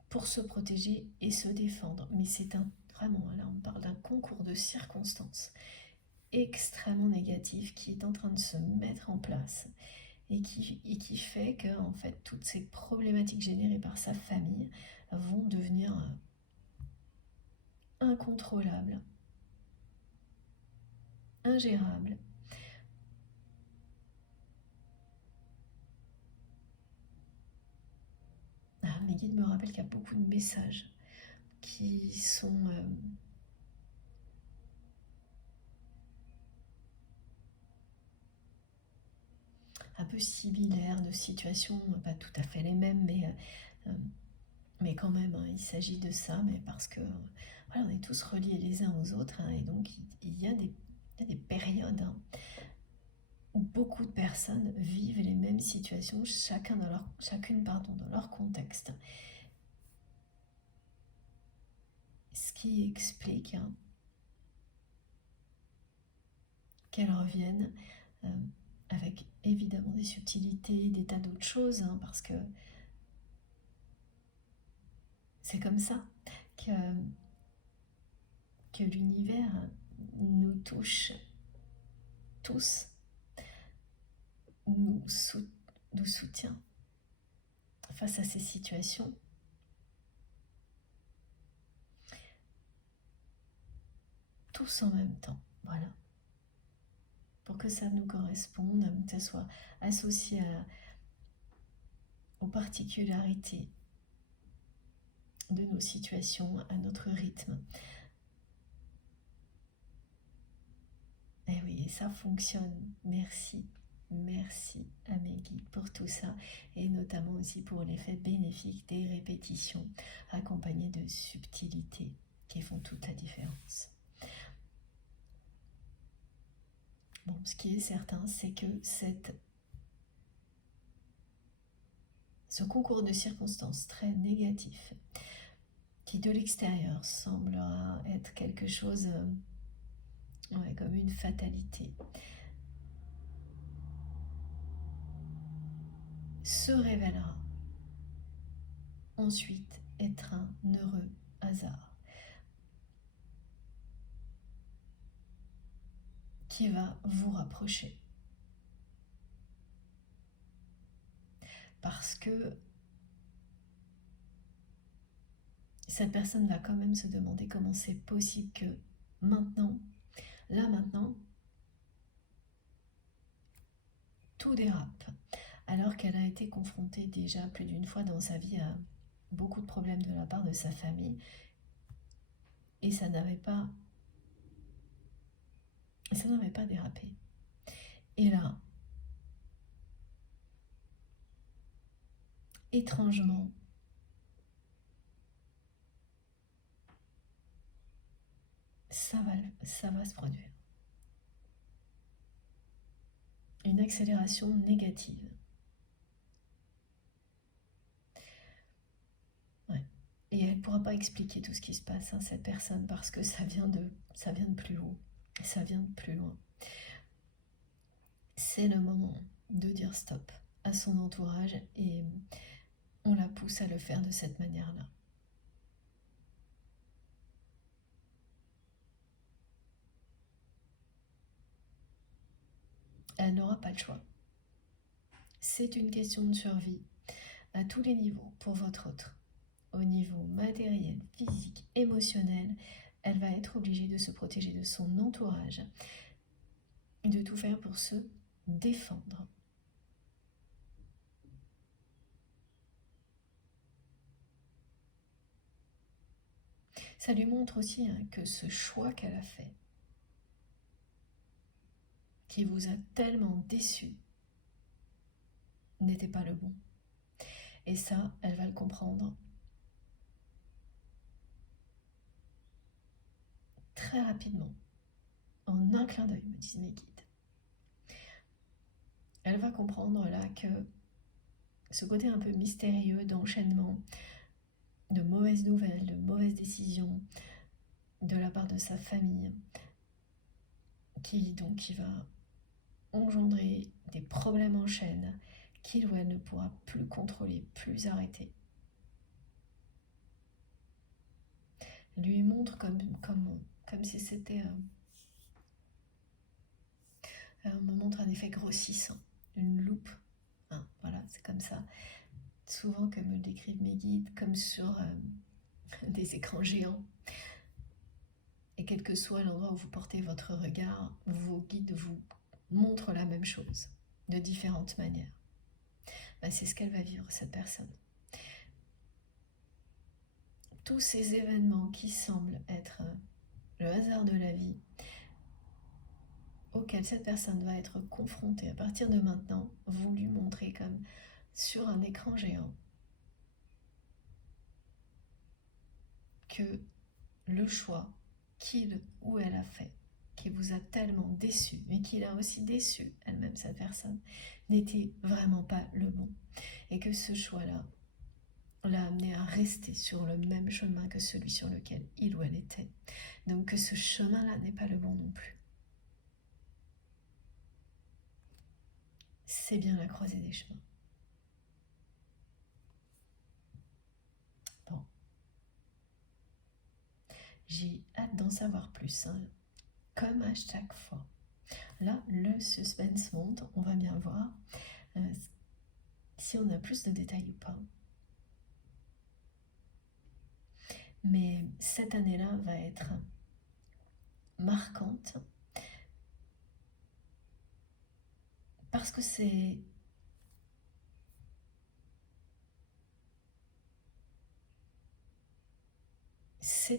pour se protéger et se défendre. Mais c'est vraiment, là on parle d'un concours de circonstances extrêmement négatif qui est en train de se mettre en place, et qui fait que, en fait, toutes ces problématiques générées par sa famille vont devenir incontrôlables, ingérables. Mes guides me rappellent qu'il y a beaucoup de messages qui sont un peu similaires, de situations, pas tout à fait les mêmes, mais quand même, hein, il s'agit de ça, mais parce que voilà, on est tous reliés les uns aux autres, hein, et donc il y a des périodes, hein, où beaucoup de personnes vivent les mêmes situations, chacune dans leur contexte. Ce qui explique, hein, qu'elles reviennent euh, avec évidemment des subtilités, des tas d'autres choses, hein, parce que c'est comme ça que, que l'univers nous touche tous, nous, nous soutient face à ces situations. Tous en même temps, voilà. Pour que ça nous corresponde, que ça soit associé aux particularités de nos situations, à notre rythme. Et oui, ça fonctionne. Merci. Merci à mes guides pour tout ça, et notamment aussi pour l'effet bénéfique des répétitions accompagnées de subtilités qui font toute la différence. Bon, ce qui est certain, c'est que ce concours de circonstances très négatif, qui de l'extérieur semblera être quelque chose comme une fatalité, se révélera ensuite être un heureux hasard qui va vous rapprocher. Parce que cette personne va quand même se demander comment c'est possible que maintenant, là maintenant, tout dérape, alors qu'elle a été confrontée déjà plus d'une fois dans sa vie à beaucoup de problèmes de la part de sa famille, et ça n'avait pas dérapé. Et là, étrangement, ça va se produire. Une accélération négative. Ouais. Et elle ne pourra pas expliquer tout ce qui se passe, hein, cette personne, parce que ça vient de plus haut, ça vient de plus loin. C'est le moment de dire stop à son entourage, et on la pousse à le faire de cette manière-là. Elle n'aura pas le choix. C'est une question de survie à tous les niveaux pour votre autre. Au niveau matériel, physique, émotionnel, elle va être obligée de se protéger de son entourage et de tout faire pour se défendre. Ça lui montre aussi, hein, que ce choix qu'elle a fait, qui vous a tellement déçu, n'était pas le bon. Et ça, elle va le comprendre très rapidement, en un clin d'œil, me disent mes guides. Elle va comprendre là que ce côté un peu mystérieux d'enchaînement, de mauvaises nouvelles, de mauvaises décisions de la part de sa famille, qui va engendrer des problèmes en chaîne qu'il ou elle ne pourra plus contrôler, plus arrêter. Lui montre comme si c'était on me montre un effet grossissant, une loupe, hein, voilà, c'est comme ça souvent que me le décrivent mes guides, comme sur des écrans géants. Et quel que soit l'endroit où vous portez votre regard, vos guides vous montrent la même chose, de différentes manières. C'est ce qu'elle va vivre, cette personne. Tous ces événements qui semblent être le hasard de la vie auquel cette personne va être confrontée à partir de maintenant, vous lui montrez comme sur un écran géant que le choix qu'il ou elle a fait, qui vous a tellement déçu, mais qu'il a aussi déçu elle-même, cette personne, n'était vraiment pas le bon. Et que ce choix-là l'a amené à rester sur le même chemin que celui sur lequel il ou elle était. Donc que ce chemin-là n'est pas le bon non plus. C'est bien la croisée des chemins. Bon. J'ai hâte d'en savoir plus, hein. Comme à chaque fois. Là, le suspense monte, on va bien voir si on a plus de détails ou pas. Mais cette année-là va être marquante parce que c'est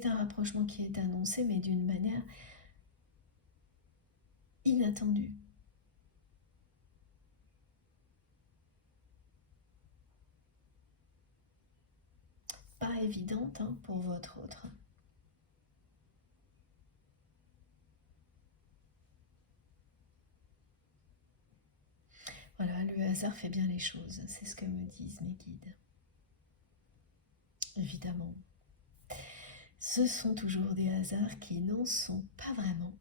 un rapprochement qui est annoncé, mais d'une manière inattendue. Pas évidente hein, pour votre autre. Voilà, le hasard fait bien les choses, c'est ce que me disent mes guides. Évidemment, ce sont toujours des hasards qui n'en sont pas vraiment.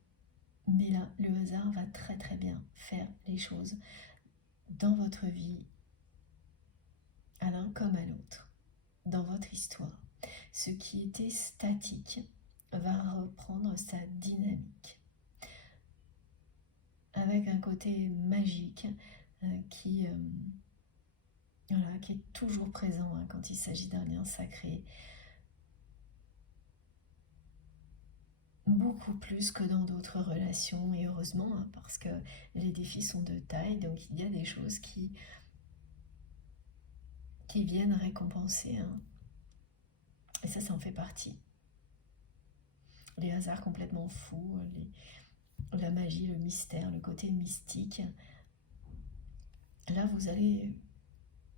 Mais là, le hasard va très très bien faire les choses dans votre vie, à l'un comme à l'autre, dans votre histoire. Ce qui était statique va reprendre sa dynamique, avec un côté magique qui est toujours présent hein, quand il s'agit d'un lien sacré. Beaucoup plus que dans d'autres relations, et heureusement, hein, parce que les défis sont de taille, donc il y a des choses qui viennent récompenser. Hein. Et ça en fait partie. Les hasards complètement fous, la magie, le mystère, le côté mystique. Là, vous allez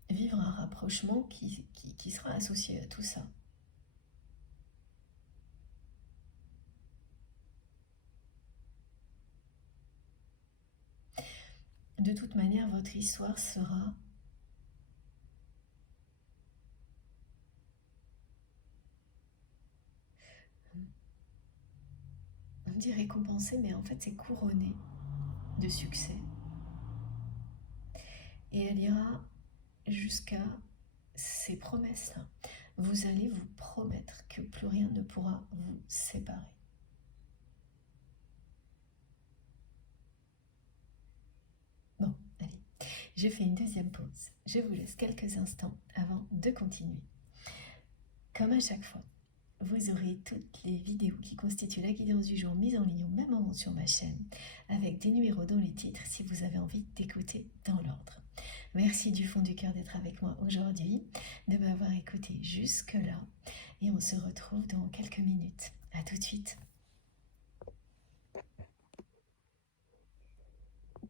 vivre un rapprochement qui sera associé à tout ça. De toute manière, votre histoire sera on dit récompensée, mais en fait c'est couronné de succès. Et elle ira jusqu'à ces promesses-là. Vous allez vous promettre que plus rien ne pourra vous séparer. Bon, allez, j'ai fait une deuxième pause. Je vous laisse quelques instants avant de continuer. Comme à chaque fois, vous aurez toutes les vidéos qui constituent la guidance du jour mises en ligne au même moment sur ma chaîne, avec des numéros dans les titres si vous avez envie d'écouter dans l'ordre. Merci du fond du cœur d'être avec moi aujourd'hui, de m'avoir écouté jusque-là, et on se retrouve dans quelques minutes. À tout de suite.